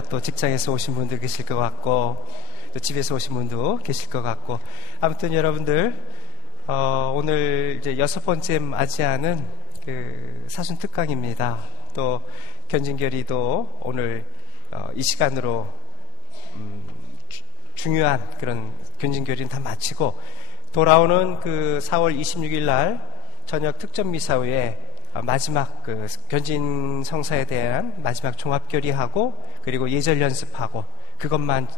또 직장에서 오신 분들 계실 것 같고 또 집에서 오신 분도 계실 것 같고 아무튼 여러분들 오늘 이제 6번째 맞이하는 그 사순특강입니다. 또 견진결의도 오늘 이 시간으로 중요한 그런 견진결의는 다 마치고 돌아오는 그 4월 26일 날 저녁 특전 미사 후에 마지막 그 견진 성사에 대한 마지막 종합결의하고 그리고 예절 연습하고 그것만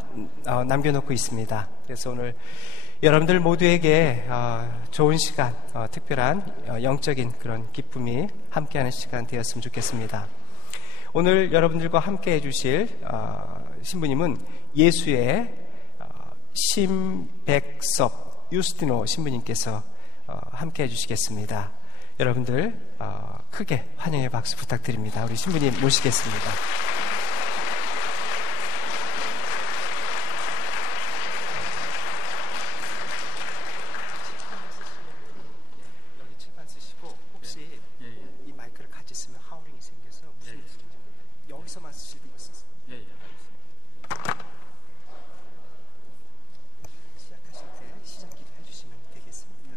남겨놓고 있습니다. 그래서 오늘 여러분들 모두에게 좋은 시간, 특별한 영적인 그런 기쁨이 함께하는 시간 되었으면 좋겠습니다. 오늘 여러분들과 함께 해주실 신부님은 예수의 심백섭 유스티노 신부님께서 함께 해주시겠습니다. 여러분들 크게 환영의 박수 부탁드립니다. 우리 신부님 모시겠습니다. 여기 칠판 쓰시고 혹시 이 마이크를 같이 쓰면 하우링이 생겨서 무슨 소리인지 모르겠어요. 여기서만 쓰시는 거 쓰세요. 알겠습니다. 시작하실 때 시작 기도 해주시면 되겠습니다.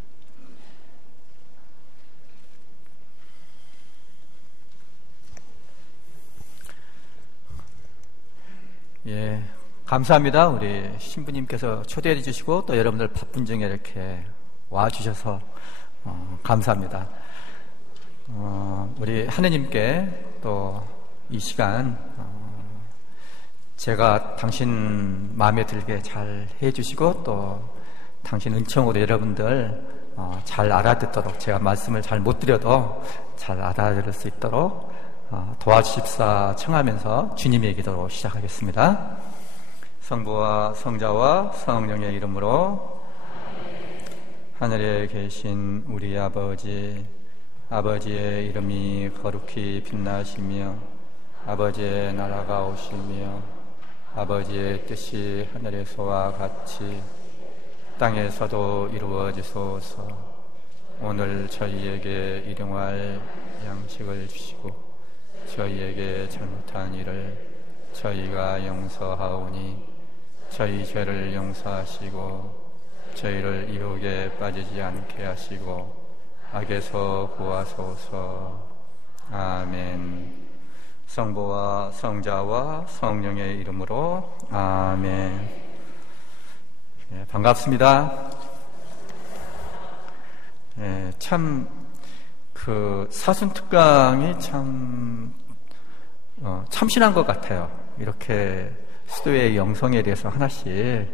예, 감사합니다. 우리 신부님께서 초대해 주시고 또 여러분들 바쁜 중에 이렇게 와 주셔서 감사합니다. 우리 하느님께 또 이 시간 제가 당신 마음에 들게 잘 해주시고 또 당신 은총으로 여러분들 잘 알아듣도록 제가 말씀을 잘 못 드려도 잘 알아들을 수 있도록 도와주십사 청하면서 주님의 기도로 시작하겠습니다. 성부와 성자와 성령의 이름으로 하늘에 계신 우리 아버지, 아버지의 이름이 거룩히 빛나시며 아버지의 나라가 오시며 아버지의 뜻이 하늘에서와 같이 땅에서도 이루어지소서. 오늘 저희에게 일용할 양식을 주시고 저희에게 잘못한 일을 저희가 용서하오니 저희 죄를 용서하시고 저희를 유혹에 빠지지 않게 하시고 악에서 구하소서. 아멘. 성부와 성자와 성령의 이름으로 아멘. 예, 반갑습니다. 예, 참 그 사순특강이 참 참신한 것 같아요. 이렇게 수도의 영성에 대해서 하나씩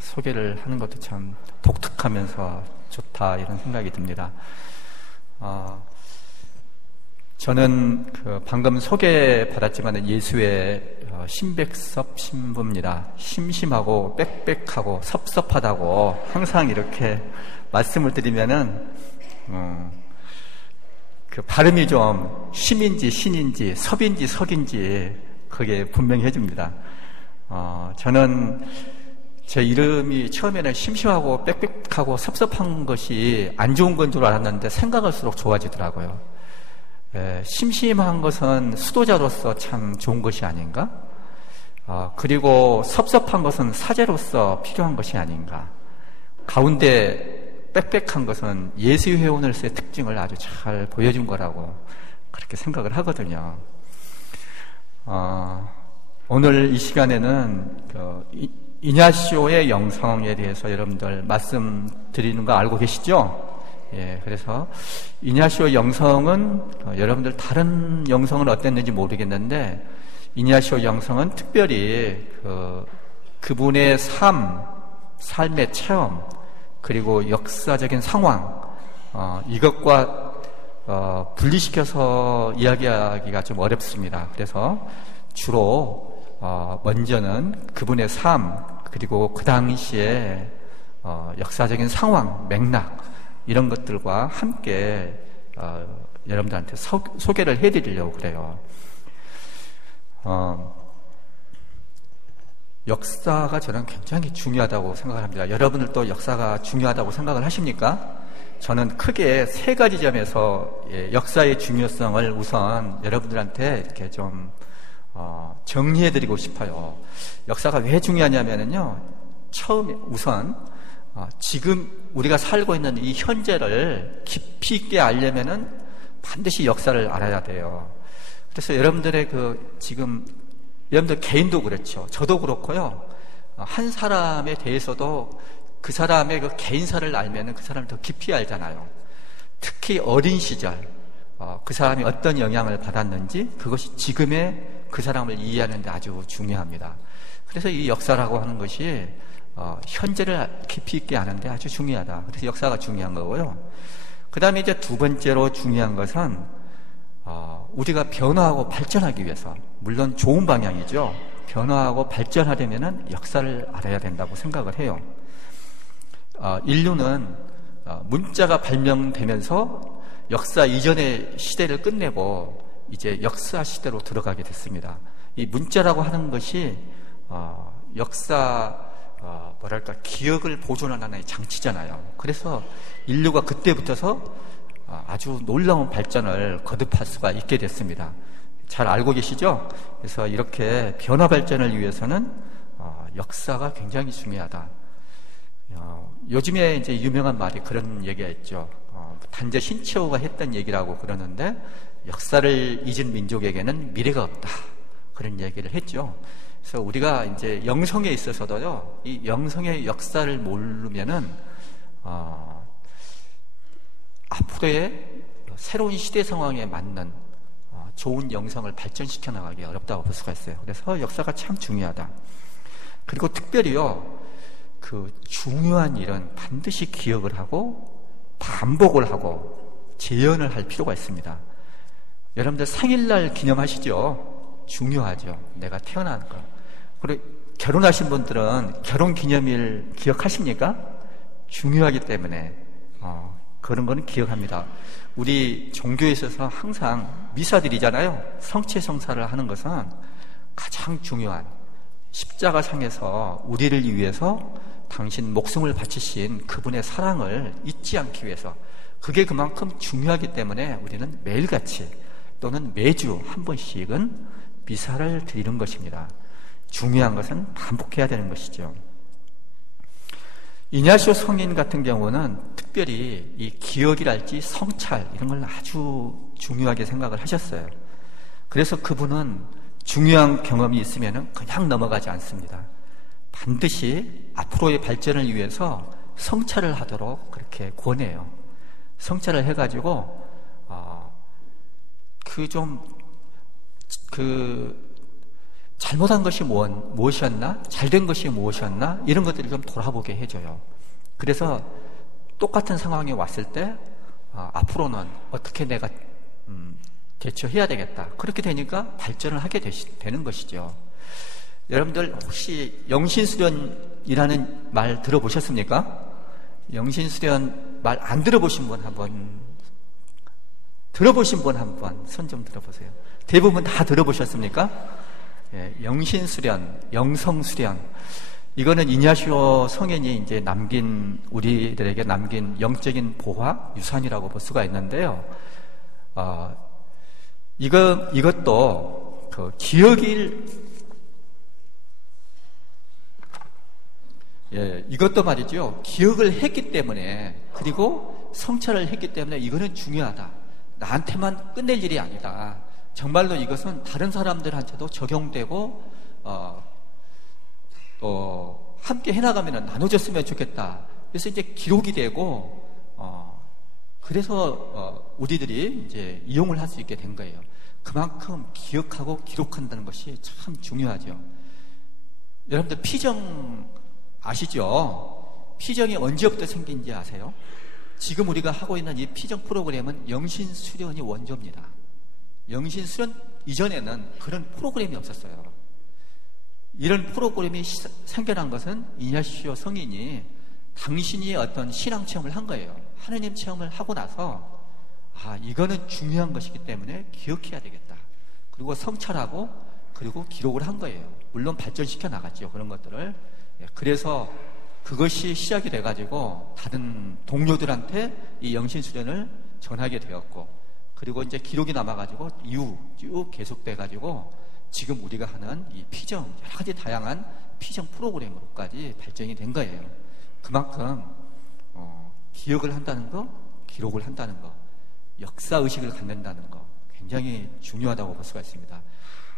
소개를 하는 것도 참 독특하면서 좋다 이런 생각이 듭니다. 저는 그 방금 소개받았지만 예수의 심백섭 신부입니다. 심심하고 빽빽하고 섭섭하다고 항상 이렇게 말씀을 드리면은 그 발음이 좀 심인지 신인지 섭인지 석인지 그게 분명히 해줍니다. 저는 제 이름이 처음에는 심심하고 빽빽하고 섭섭한 것이 안 좋은 건 줄 알았는데 생각할수록 좋아지더라고요. 심심한 것은 수도자로서 참 좋은 것이 아닌가? 그리고 섭섭한 것은 사제로서 필요한 것이 아닌가? 가운데 빽빽한 것은 예수 회원으로서의 특징을 아주 잘 보여준 거라고 그렇게 생각을 하거든요. 오늘 이 시간에는 이냐시오의 영성에 대해서 여러분들 말씀드리는 거 알고 계시죠? 예, 그래서 이냐시오 영성은 여러분들 다른 영성은 어땠는지 모르겠는데 이냐시오 영성은 특별히 그분의 삶의 체험 그리고 역사적인 상황 이것과 분리시켜서 이야기하기가 좀 어렵습니다. 그래서 주로 먼저는 그분의 삶 그리고 그 당시에 역사적인 상황 맥락 이런 것들과 함께 여러분들한테 소개를 해드리려고 그래요. 역사가 저는 굉장히 중요하다고 생각을 합니다. 여러분들도 역사가 중요하다고 생각을 하십니까? 저는 크게 세 가지 점에서 역사의 중요성을 우선 여러분들한테 이렇게 좀 정리해드리고 싶어요. 역사가 왜 중요하냐면요. 처음에 우선 지금 우리가 살고 있는 이 현재를 깊이 있게 알려면은 반드시 역사를 알아야 돼요. 그래서 여러분들의 지금 여러분들 개인도 그렇죠. 저도 그렇고요. 한 사람에 대해서도 그 사람의 그 개인사를 알면은 그 사람을 더 깊이 알잖아요. 특히 어린 시절 그 사람이 어떤 영향을 받았는지 그것이 지금의 그 사람을 이해하는 데 아주 중요합니다. 그래서 이 역사라고 하는 것이 현재를 깊이 있게 아는데 아주 중요하다. 그래서 역사가 중요한 거고요. 그 다음에 이제 두 번째로 중요한 것은 우리가 변화하고 발전하기 위해서, 물론 좋은 방향이죠. 변화하고 발전하려면 역사를 알아야 된다고 생각을 해요. 인류는 문자가 발명되면서 역사 이전의 시대를 끝내고 이제 역사 시대로 들어가게 됐습니다. 이 문자라고 하는 것이 역사 기억을 보존하는 하나의 장치잖아요. 그래서 인류가 그때부터서 아주 놀라운 발전을 거듭할 수가 있게 됐습니다. 잘 알고 계시죠? 그래서 이렇게 변화 발전을 위해서는 역사가 굉장히 중요하다. 요즘에 이제 유명한 말이 그런 얘기가 있죠. 단재 신채호가 했던 얘기라고 그러는데, 역사를 잊은 민족에게는 미래가 없다. 그런 얘기를 했죠. 그래서 우리가 이제 영성에 있어서도요, 이 영성의 역사를 모르면은 앞으로의 새로운 시대 상황에 맞는 좋은 영성을 발전시켜 나가기 어렵다고 볼 수가 있어요. 그래서 역사가 참 중요하다. 그리고 특별히요, 그 중요한 일은 반드시 기억을 하고 반복을 하고 재현을 할 필요가 있습니다. 여러분들 생일날 기념하시죠? 중요하죠. 내가 태어난 거. 그리고 결혼하신 분들은 결혼 기념일 기억하십니까? 중요하기 때문에 그런 거는 기억합니다. 우리 종교에 있어서 항상 미사드리잖아요. 성체성사를 하는 것은 가장 중요한, 십자가상에서 우리를 위해서 당신 목숨을 바치신 그분의 사랑을 잊지 않기 위해서, 그게 그만큼 중요하기 때문에 우리는 매일같이 또는 매주 한 번씩은 미사를 드리는 것입니다. 중요한 것은 반복해야 되는 것이죠. 이냐시오 성인 같은 경우는 특별히 이 기억이랄지 성찰 이런 걸 아주 중요하게 생각을 하셨어요. 그래서 그분은 중요한 경험이 있으면 그냥 넘어가지 않습니다. 반드시 앞으로의 발전을 위해서 성찰을 하도록 그렇게 권해요. 성찰을 해가지고 잘못한 것이 무엇이었나? 잘된 것이 무엇이었나? 이런 것들을 좀 돌아보게 해줘요. 그래서 똑같은 상황이 왔을 때 앞으로는 어떻게 내가 대처해야 되겠다. 그렇게 되니까 발전을 하게 되는 것이죠. 여러분들 혹시 영신수련이라는 말 들어보셨습니까? 영신수련 말 안 들어보신 분 한번, 들어보신 분 한번 손 좀 들어보세요. 대부분 다 들어보셨습니까? 영신수련, 영성수련, 이거는 이냐시오 성인이 이제 우리들에게 남긴 영적인 보화, 유산이라고 볼 수가 있는데요. 이것도 이것도 말이죠. 기억을 했기 때문에, 그리고 성찰을 했기 때문에 이거는 중요하다. 나한테만 끝낼 일이 아니다. 정말로 이것은 다른 사람들한테도 적용되고 함께 해나가면 나눠졌으면 좋겠다. 그래서 이제 기록이 되고 그래서 우리들이 이제 이용을 할 수 있게 된 거예요. 그만큼 기억하고 기록한다는 것이 참 중요하죠. 여러분들 피정 아시죠? 피정이 언제부터 생긴지 아세요? 지금 우리가 하고 있는 이 피정 프로그램은 영신수련이 원조입니다. 영신수련 이전에는 그런 프로그램이 없었어요. 이런 프로그램이 생겨난 것은 이냐시오 성인이 당신이 어떤 신앙 체험을 한 거예요. 하느님 체험을 하고 나서 이거는 중요한 것이기 때문에 기억해야 되겠다. 그리고 성찰하고 그리고 기록을 한 거예요. 물론 발전시켜 나갔죠. 그런 것들을. 그래서 그것이 시작이 돼가지고 다른 동료들한테 이 영신수련을 전하게 되었고, 그리고 이제 기록이 남아가지고 이후 쭉 계속돼가지고 지금 우리가 하는 이 피정, 여러 가지 다양한 피정 프로그램으로까지 발전이 된 거예요. 그만큼 기억을 한다는 거, 기록을 한다는 거, 역사의식을 갖는다는 거 굉장히 중요하다고 볼 수가 있습니다.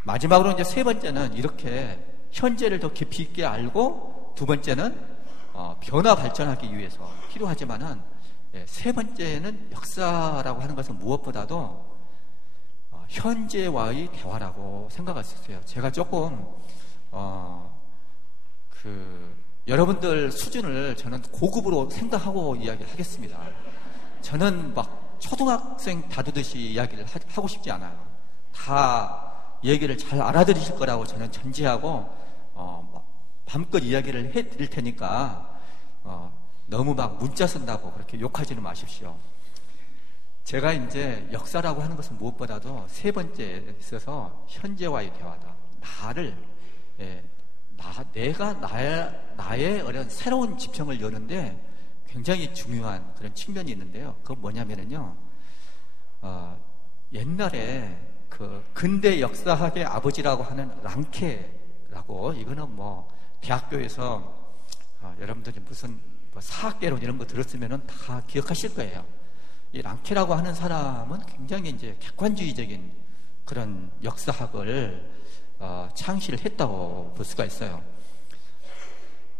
마지막으로 이제 세 번째는 이렇게 현재를 더 깊이 있게 알고, 두 번째는 변화 발전하기 위해서 필요하지만은, 세 번째는 역사라고 하는 것은 무엇보다도 현재와의 대화라고 생각할 수 있어요. 제가 조금 여러분들 수준을 저는 고급으로 생각하고 이야기를 하겠습니다. 저는 막 초등학생 다루듯이 이야기를 하고 싶지 않아요. 다 얘기를 잘 알아들으실 거라고 저는 전제하고 밤껏 이야기를 해드릴 테니까 너무 막 문자 쓴다고 그렇게 욕하지는 마십시오. 제가 이제 역사라고 하는 것은 무엇보다도 세 번째에 있어서 현재와의 대화다. 내가 나의 어떤 새로운 지평을 여는데 굉장히 중요한 그런 측면이 있는데요. 그건 뭐냐면은요, 옛날에 그 근대 역사학의 아버지라고 하는 랑케라고, 이거는 뭐 대학교에서 여러분들이 무슨 뭐 사학개론 이런 거 들었으면은 다 기억하실 거예요. 이 랑케라고 하는 사람은 굉장히 이제 객관주의적인 그런 역사학을 창시를 했다고 볼 수가 있어요.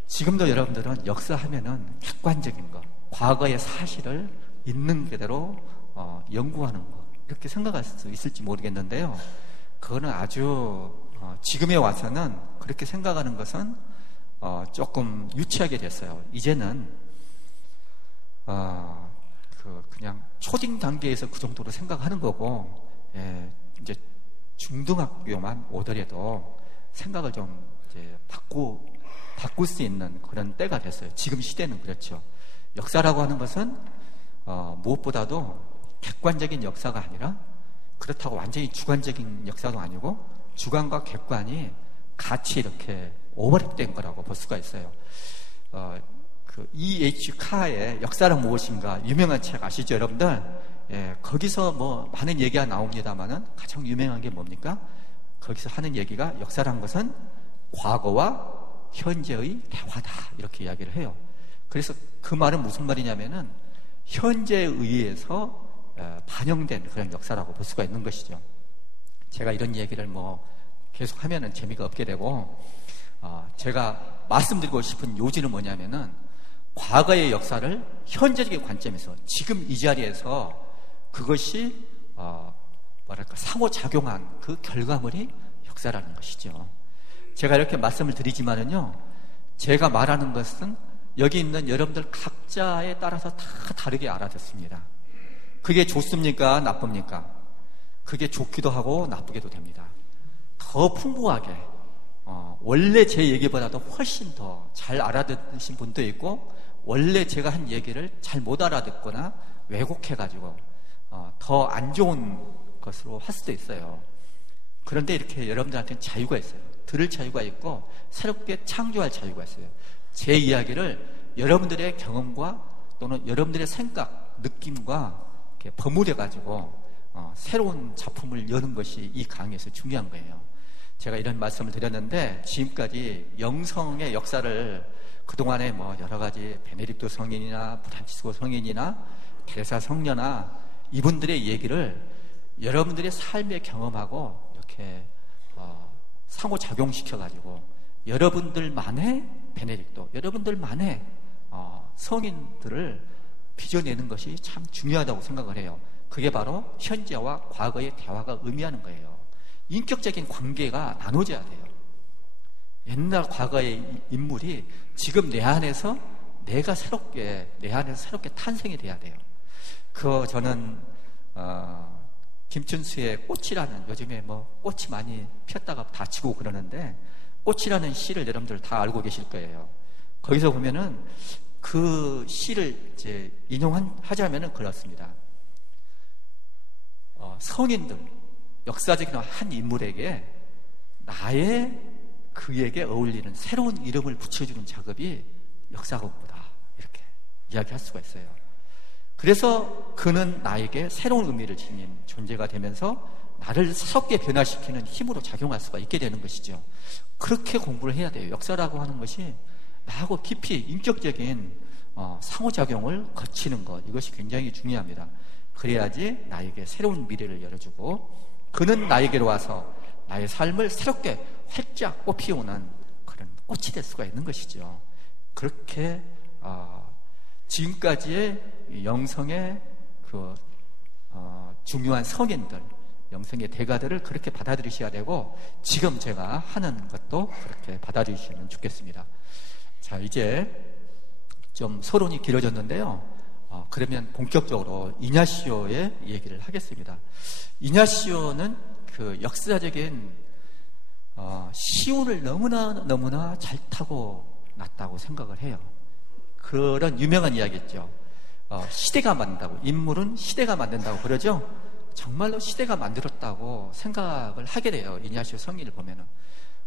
지금도 여러분들은 역사하면은 객관적인 것, 과거의 사실을 있는 그대로 연구하는 것, 이렇게 생각할 수 있을지 모르겠는데요. 그거는 아주 지금에 와서는 그렇게 생각하는 것은 조금 유치하게 됐어요. 이제는 그냥 초딩 단계에서 그 정도로 생각하는 거고, 이제 중등학교만 오더라도 생각을 좀 이제 바꿀 수 있는 그런 때가 됐어요. 지금 시대는 그렇죠. 역사라고 하는 것은 무엇보다도 객관적인 역사가 아니라, 그렇다고 완전히 주관적인 역사도 아니고, 주관과 객관이 같이 이렇게 오버랩된 거라고 볼 수가 있어요. 그 E.H. 카의 역사란 무엇인가, 유명한 책 아시죠, 여러분들? 거기서 뭐 많은 얘기가 나옵니다만은 가장 유명한 게 뭡니까? 거기서 하는 얘기가, 역사란 것은 과거와 현재의 대화다, 이렇게 이야기를 해요. 그래서 그 말은 무슨 말이냐면은 현재에 의해서 반영된 그런 역사라고 볼 수가 있는 것이죠. 제가 이런 얘기를 뭐 계속 하면은 재미가 없게 되고, 제가 말씀드리고 싶은 요지는 뭐냐면은, 과거의 역사를 현재적인 관점에서 지금 이 자리에서 그것이 상호작용한 그 결과물이 역사라는 것이죠. 제가 이렇게 말씀을 드리지만은요, 제가 말하는 것은 여기 있는 여러분들 각자에 따라서 다 다르게 알아듣습니다. 그게 좋습니까? 나쁩니까? 그게 좋기도 하고 나쁘게도 됩니다. 더 풍부하게 원래 제 얘기보다도 훨씬 더 잘 알아듣으신 분도 있고, 원래 제가 한 얘기를 잘 못 알아듣거나 왜곡해가지고 더 안 좋은 것으로 할 수도 있어요. 그런데 이렇게 여러분들한테는 자유가 있어요. 들을 자유가 있고 새롭게 창조할 자유가 있어요. 제 이야기를 여러분들의 경험과 또는 여러분들의 생각, 느낌과 이렇게 버무려가지고 새로운 작품을 여는 것이 이 강의에서 중요한 거예요. 제가 이런 말씀을 드렸는데, 지금까지 영성의 역사를 그동안에 뭐 여러 가지 베네딕토 성인이나 프란치스코 성인이나 테레사 성녀나 이분들의 얘기를 여러분들의 삶의 경험하고 이렇게 상호작용시켜가지고 여러분들만의 베네딕토, 여러분들만의 성인들을 빚어내는 것이 참 중요하다고 생각을 해요. 그게 바로 현재와 과거의 대화가 의미하는 거예요. 인격적인 관계가 나눠져야 돼요. 옛날 과거의 인물이 지금 내 안에서 내 안에서 새롭게 탄생이 돼야 돼요. 저는 김춘수의 꽃이라는, 요즘에 뭐 꽃이 많이 폈다가 다치고 그러는데, 꽃이라는 시를 여러분들 다 알고 계실 거예요. 거기서 보면은 그 시를 이제 인용하자면은 그렇습니다. 성인들, 역사적인 한 인물에게 그에게 어울리는 새로운 이름을 붙여주는 작업이 역사공부다, 이렇게 이야기할 수가 있어요. 그래서 그는 나에게 새로운 의미를 지닌 존재가 되면서 나를 새롭게 변화시키는 힘으로 작용할 수가 있게 되는 것이죠. 그렇게 공부를 해야 돼요. 역사라고 하는 것이 나하고 깊이 인격적인 상호작용을 거치는 것, 이것이 굉장히 중요합니다. 그래야지 나에게 새로운 미래를 열어주고 그는 나에게로 와서 나의 삶을 새롭게 활짝 꽃피우는 그런 꽃이 될 수가 있는 것이죠. 그렇게 지금까지의 영성의 중요한 성인들, 영성의 대가들을 그렇게 받아들이셔야 되고 지금 제가 하는 것도 그렇게 받아들이시면 좋겠습니다. 자, 이제 좀 서론이 길어졌는데요. 그러면 본격적으로 이냐시오의 얘기를 하겠습니다. 이냐시오는 그 역사적인 시온을 너무나 잘 타고 났다고 생각을 해요. 그런 유명한 이야기였죠. 시대가 만든다고, 인물은 시대가 만든다고 그러죠. 정말로 시대가 만들었다고 생각을 하게 돼요. 이냐시오 성인을 보면은.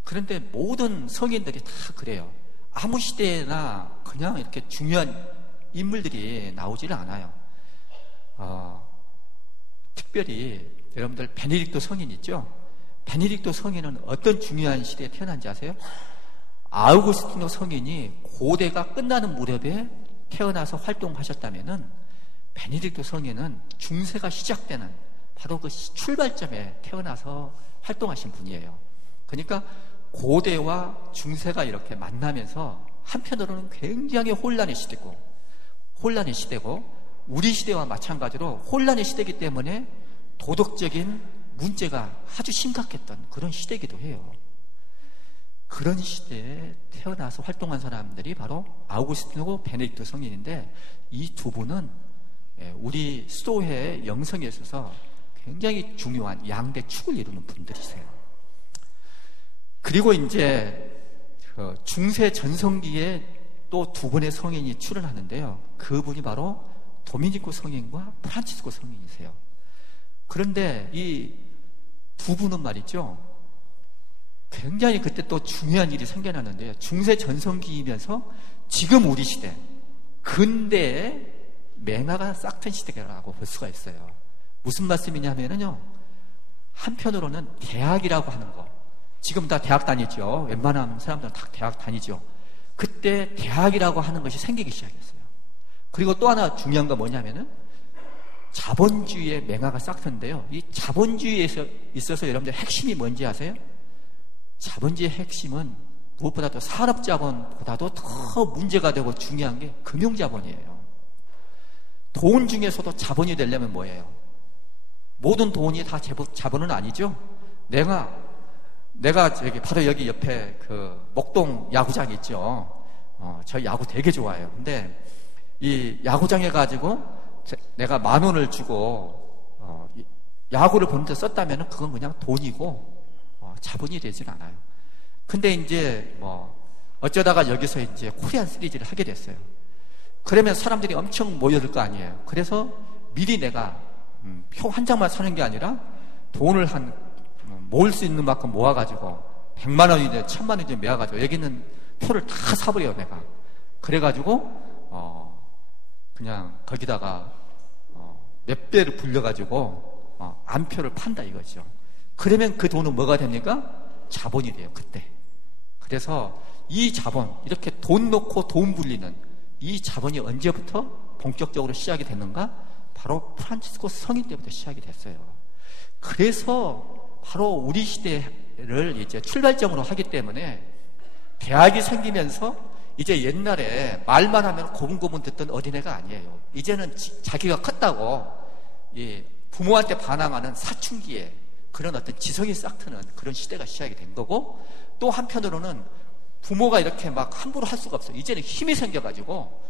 그런데 모든 성인들이 다 그래요. 아무 시대나 그냥 이렇게 중요한 인물들이 나오지는 않아요. 특별히 여러분들 베네딕토 성인 있죠? 베네딕토 성인은 어떤 중요한 시대에 태어난지 아세요? 아우구스티노 성인이 고대가 끝나는 무렵에 태어나서 활동하셨다면은 베네딕토 성인은 중세가 시작되는 바로 그 출발점에 태어나서 활동하신 분이에요. 그러니까 고대와 중세가 이렇게 만나면서 한편으로는 굉장히 혼란의 시대고 우리 시대와 마찬가지로 혼란의 시대이기 때문에 도덕적인 문제가 아주 심각했던 그런 시대이기도 해요. 그런 시대에 태어나서 활동한 사람들이 바로 아우구스티노고 베네딕토 성인인데 이 두 분은 우리 수도회의 영성에 있어서 굉장히 중요한 양대 축을 이루는 분들이세요. 그리고 이제 중세 전성기에 또 두 분의 성인이 출연하는데요. 그분이 바로 도미니코 성인과 프란치스코 성인이세요. 그런데 이 두 분은 말이죠. 굉장히 그때 또 중요한 일이 생겨났는데요. 중세 전성기이면서 지금 우리 시대, 근대에 맹아가 싹튼 시대라고 볼 수가 있어요. 무슨 말씀이냐면요. 한편으로는 대학이라고 하는 거. 지금 다 대학 다니죠. 웬만한 사람들은 다 대학 다니죠. 그때 대학이라고 하는 것이 생기기 시작했어요. 그리고 또 하나 중요한 건 뭐냐면은 자본주의의 맹아가 싹튼데요. 이 자본주의에 있어서 여러분들 핵심이 뭔지 아세요? 자본주의의 핵심은 무엇보다도 산업자본보다도 더 문제가 되고 중요한 게 금융자본이에요. 돈 중에서도 자본이 되려면 뭐예요? 모든 돈이 다 자본은 아니죠. 내가 바로 여기 옆에 그 목동 야구장 있죠. 저 야구 되게 좋아해요. 근데 이 야구장에 가지고 내가 10,000원을 주고 야구를 보는데 썼다면 그건 그냥 돈이고 자본이 되질 않아요. 근데 이제 어쩌다가 여기서 이제 코리안 시리즈를 하게 됐어요. 그러면 사람들이 엄청 모여들 거 아니에요. 그래서 미리 내가 표 한 장만 사는 게 아니라 돈을 모을 수 있는 만큼 모아가지고 100만 원이든 1000만 원이든 모아가지고 여기는 표를 다 사버려요, 내가. 그래가지고 그냥 거기다가 몇 배를 불려가지고 안표를 판다 이거죠. 그러면 그 돈은 뭐가 됩니까? 자본이 돼요, 그때. 그래서 이 자본, 이렇게 돈 놓고 돈 불리는 이 자본이 언제부터 본격적으로 시작이 됐는가? 바로 프란치스코 성인 때부터 시작이 됐어요. 그래서 바로 우리 시대를 이제 출발점으로 하기 때문에 대학이 생기면서 이제 옛날에 말만 하면 고분고분 듣던 어린애가 아니에요. 이제는 자기가 컸다고 부모한테 반항하는 사춘기에 그런 어떤 지성이 싹트는 그런 시대가 시작이 된 거고, 또 한편으로는 부모가 이렇게 막 함부로 할 수가 없어요. 이제는 힘이 생겨가지고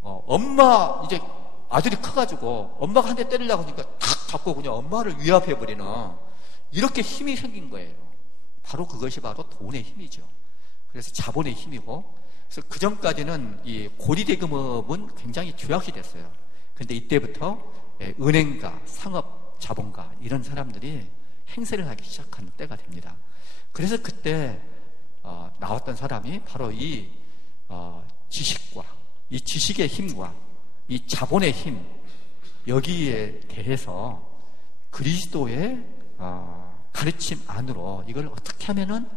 엄마 이제 아들이 커가지고 엄마가 한 대 때리려고 하니까 탁 잡고 그냥 엄마를 위압해버리는 이렇게 힘이 생긴 거예요. 바로 그것이 바로 돈의 힘이죠. 그래서 자본의 힘이고, 그래서 그 전까지는 이 고리대금업은 굉장히 죄악시 됐어요. 그런데 이때부터 은행가, 상업, 자본가 이런 사람들이 행세를 하기 시작하는 때가 됩니다. 그래서 그때 나왔던 사람이 바로 이 지식과 이 지식의 힘과 이 자본의 힘, 여기에 대해서 그리스도의 가르침 안으로 이걸 어떻게 하면은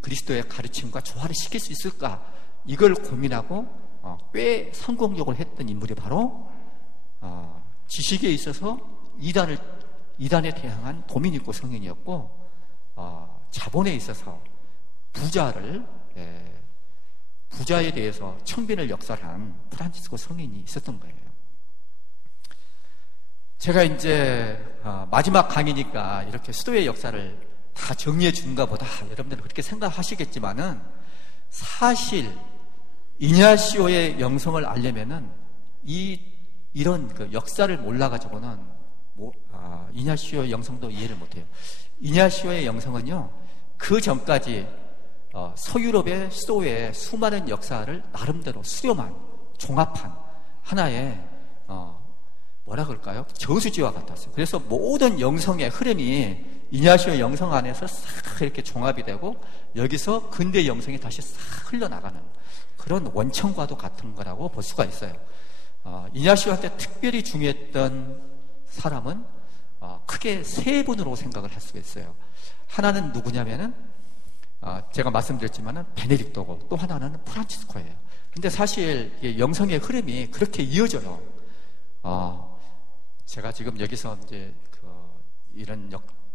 그리스도의 가르침과 조화를 시킬 수 있을까, 이걸 고민하고 꽤 성공적으로 했던 인물이 바로 지식에 있어서 이단에 대항한 도미니코 성인이었고, 자본에 있어서 부자에 대해서 청빈을 역설한 프란치스코 성인이 있었던 거예요. 제가 이제 마지막 강의니까 이렇게 수도의 역사를 다 정리해 주는가 보다, 여러분들은 그렇게 생각하시겠지만은, 사실 이냐시오의 영성을 알려면은 이런 그 역사를 몰라가지고는 이냐시오의 영성도 이해를 못해요. 이냐시오의 영성은요, 그 전까지 서유럽의 수도의 수많은 역사를 나름대로 수렴한, 종합한 하나의 뭐라 그럴까요? 저수지와 같았어요. 그래서 모든 영성의 흐름이 이냐시오 영성 안에서 싹 이렇게 종합이 되고, 여기서 근대 영성이 다시 싹 흘러나가는 그런 원천과도 같은 거라고 볼 수가 있어요. 이냐시오한테 특별히 중요했던 사람은 크게 세 분으로 생각을 할 수가 있어요. 하나는 누구냐면은 제가 말씀드렸지만은 베네딕토고, 또 하나는 프란치스코예요. 근데 사실 영성의 흐름이 그렇게 이어져요. 제가 지금 여기서 이제 이런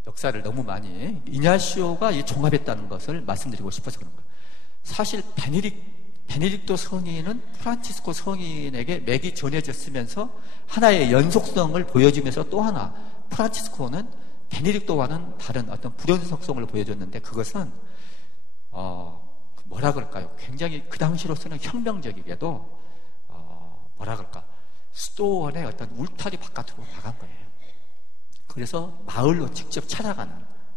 역사를 너무 많이 이냐시오가 종합했다는 것을 말씀드리고 싶어서 그런 거예요. 사실 베네딕토 성인은 프란치스코 성인에게 맥이 전해졌으면서 하나의 연속성을 보여주면서, 또 하나 프란치스코는 베네딕토와는 다른 어떤 불연속성을 보여줬는데, 그것은 뭐라 그럴까요? 굉장히 그 당시로서는 혁명적이게도 뭐라 그럴까? 수도원의 어떤 울타리 바깥으로 나간 거예요. 그래서 마을로 직접 찾아가는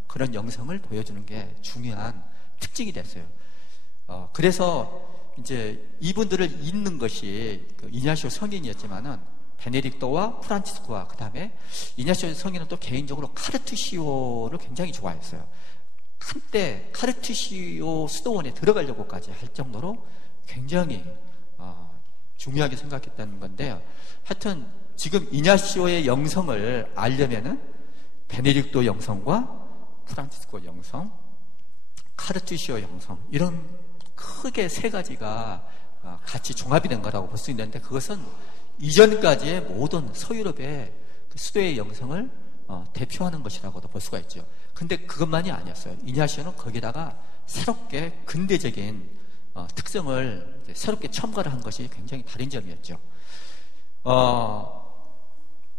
그런 영성을 보여주는 게 중요한 특징이 됐어요. 그래서 이제 이분들을 잇는 것이 이냐시오 성인이었지만은, 베네딕토와 프란치스코와, 그 다음에 이냐시오 성인은 또 개인적으로 카르투시오를 굉장히 좋아했어요. 한때 카르투시오 수도원에 들어가려고까지 할 정도로 굉장히 중요하게 생각했다는 건데요. 하여튼 지금 이냐시오의 영성을 알려면은 베네딕토 영성과 프란치스코 영성, 카르투시오 영성, 이런 크게 세 가지가 같이 종합이 된 거라고 볼 수 있는데, 그것은 이전까지의 모든 서유럽의 수도의 영성을 대표하는 것이라고도 볼 수가 있죠. 근데 그것만이 아니었어요. 이냐시오는 거기다가 새롭게 근대적인 특성을 새롭게 첨가를 한 것이 굉장히 다른 점이었죠.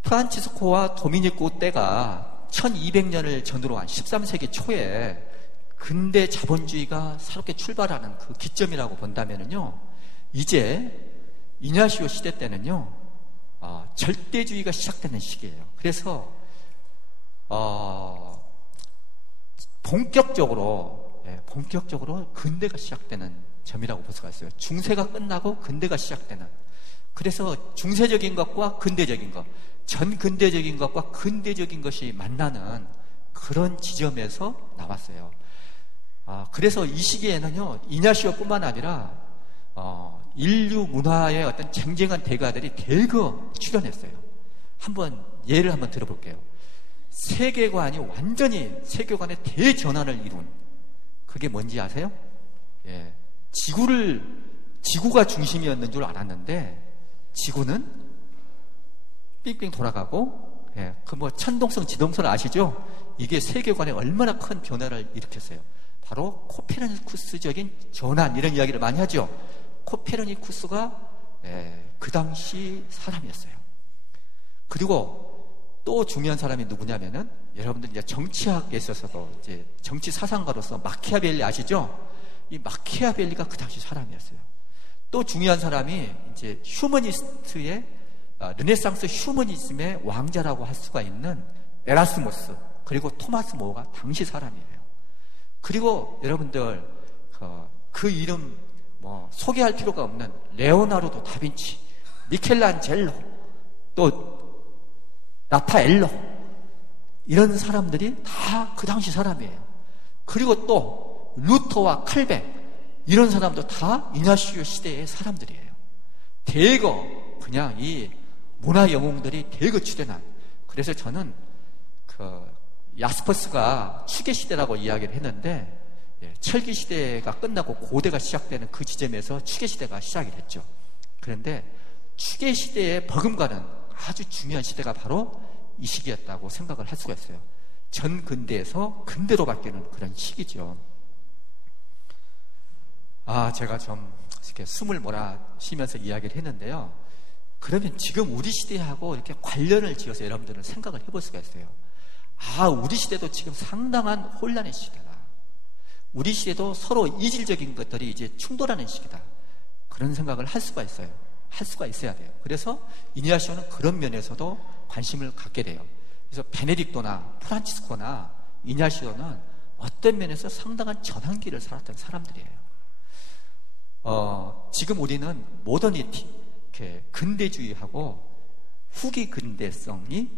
프란치스코와 도미니코 때가 1200년을 전후로 한 13세기 초에 근대 자본주의가 새롭게 출발하는 그 기점이라고 본다면은요, 이제 이냐시오 시대 때는요, 절대주의가 시작되는 시기예요. 그래서 본격적으로 근대가 시작되는 점이라고 볼 수가 있어요. 중세가 끝나고 근대가 시작되는. 그래서 중세적인 것과 근대적인 것, 전근대적인 것과 근대적인 것이 만나는 그런 지점에서 나왔어요. 그래서 이 시기에는요, 이냐시오뿐만 아니라 인류 문화의 어떤 쟁쟁한 대가들이 대거 출연했어요. 예를 한번 들어볼게요. 세계관이 완전히 세계관의 대전환을 이룬, 그게 뭔지 아세요? 예, 지구가 중심이었는 줄 알았는데, 지구는 빙빙 돌아가고, 천동성 지동설 아시죠? 이게 세계관에 얼마나 큰 변화를 일으켰어요. 바로 코페르니쿠스적인 전환, 이런 이야기를 많이 하죠. 코페르니쿠스가 그 당시 사람이었어요. 그리고 또 중요한 사람이 누구냐면은, 여러분들 이제 정치학에 있어서도 이제 정치 사상가로서 마키아벨리 아시죠? 이 마키아벨리가 그 당시 사람이었어요. 또 중요한 사람이 이제 휴머니스트의 르네상스 휴머니즘의 왕자라고 할 수가 있는 에라스무스, 그리고 토마스 모어가 당시 사람이에요. 그리고 여러분들 그 이름 소개할 필요가 없는 레오나르도 다빈치, 미켈란젤로, 또 라파엘로, 이런 사람들이 다 그 당시 사람이에요. 그리고 또 루터와 칼뱅, 이런 사람도 다 이냐시오 시대의 사람들이에요. 대거 그냥 이 문화 영웅들이 대거 출연한. 그래서 저는 야스퍼스가 추계 시대라고 이야기를 했는데 철기 시대가 끝나고 고대가 시작되는 그 지점에서 추계 시대가 시작이 됐죠. 그런데 추계 시대에 버금가는 아주 중요한 시대가 바로 이 시기였다고 생각을 할 수가 있어요. 전 근대에서 근대로 바뀌는 그런 시기죠. 제가 좀 이렇게 숨을 몰아쉬면서 이야기를 했는데요. 그러면 지금 우리 시대하고 이렇게 관련을 지어서 여러분들은 생각을 해볼 수가 있어요. 우리 시대도 지금 상당한 혼란의 시기다. 우리 시대도 서로 이질적인 것들이 이제 충돌하는 시기다. 그런 생각을 할 수가 있어요. 할 수가 있어야 돼요. 그래서 이냐시오는 그런 면에서도 관심을 갖게 돼요. 그래서 베네딕토나 프란치스코나 이냐시오는 어떤 면에서 상당한 전환기를 살았던 사람들이에요. 지금 우리는 모더니티, 이렇게 근대주의하고 후기 근대성이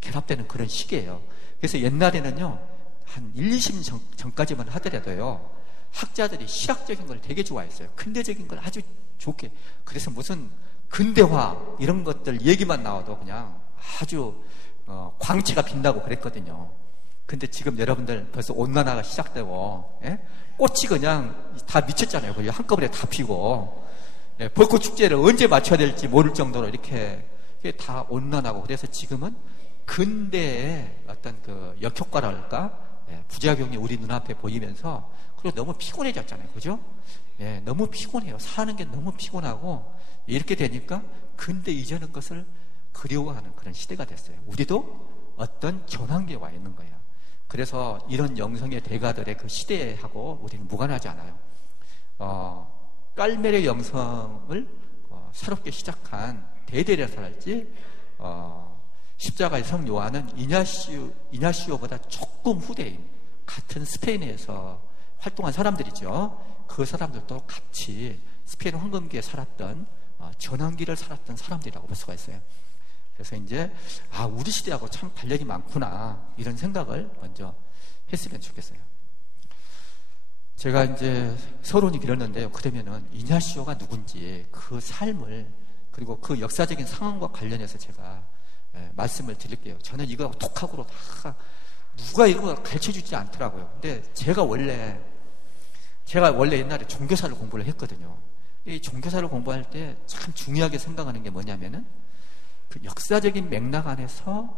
결합되는 그런 시기예요. 그래서 옛날에는요, 한 1~20년 전까지만 하더라도요, 학자들이 실학적인 걸 되게 좋아했어요. 근대적인 걸 아주 좋게. 그래서 무슨 근대화 이런 것들 얘기만 나와도 그냥 아주 광채가 빛나고 그랬거든요. 근데 지금 여러분들 벌써 온난화가 시작되고 꽃이 그냥 다 미쳤잖아요. 그냥 한꺼번에 다 피고 벚꽃 축제를 언제 맞춰야 될지 모를 정도로 이렇게 다 온난하고, 그래서 지금은 근대의 어떤 그 역효과랄까, 부작용이 우리 눈앞에 보이면서, 그리고 너무 피곤해졌잖아요. 그죠? 너무 피곤해요. 사는 게 너무 피곤하고, 이렇게 되니까 근대 이전의 것을 그리워하는 그런 시대가 됐어요. 우리도 어떤 전환기에 와 있는 거예요. 그래서 이런 영성의 대가들의 그 시대하고 우리는 무관하지 않아요. 깔메르 영성을 새롭게 시작한 대대레사랄지, 십자가의 성 요한은 이냐시오보다 조금 후대인 같은 스페인에서 활동한 사람들이죠. 그 사람들도 같이 스페인 황금기에 살았던 전환기를 살았던 사람들이라고 볼 수가 있어요. 그래서 이제 우리 시대하고 참 관련이 많구나, 이런 생각을 먼저 했으면 좋겠어요. 제가 이제 서론이 길었는데요. 그러면은 이냐시오가 누군지 그 삶을, 그리고 그 역사적인 상황과 관련해서 제가 말씀을 드릴게요. 저는 이거 독학으로 다 누가 이런 거 가르쳐 주지 않더라고요. 근데 제가 원래 옛날에 종교사를 공부를 했거든요. 이 종교사를 공부할 때 참 중요하게 생각하는 게 뭐냐면은 그 역사적인 맥락 안에서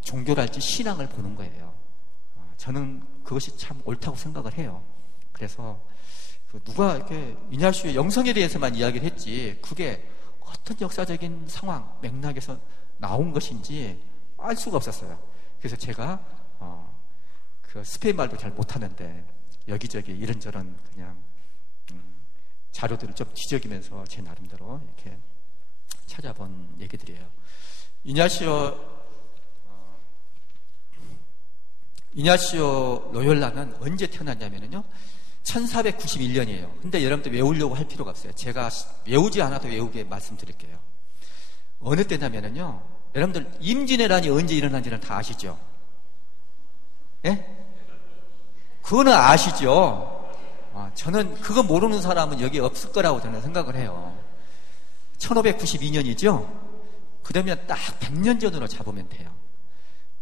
종교랄지 신앙을 보는 거예요. 저는 그것이 참 옳다고 생각을 해요. 그래서 누가 이렇게 이냐시오의 영성에 대해서만 이야기를 했지, 그게 어떤 역사적인 상황, 맥락에서 나온 것인지 알 수가 없었어요. 그래서 제가 그 스페인 말도 잘 못하는데 여기저기 이런저런 그냥 자료들을 좀 뒤적이면서 제 나름대로 이렇게 찾아본 얘기들이에요. 이냐시오 로욜라는 언제 태어났냐면요, 1491년이에요. 근데 여러분들 외우려고 할 필요가 없어요. 제가 외우지 않아도 외우게 말씀드릴게요. 어느 때냐면요, 여러분들 임진왜란이 언제 일어난지는 다 아시죠? 그거는 아시죠? 저는 그거 모르는 사람은 여기 없을 거라고 저는 생각을 해요. 1592년이죠? 그러면 딱 100년 전으로 잡으면 돼요.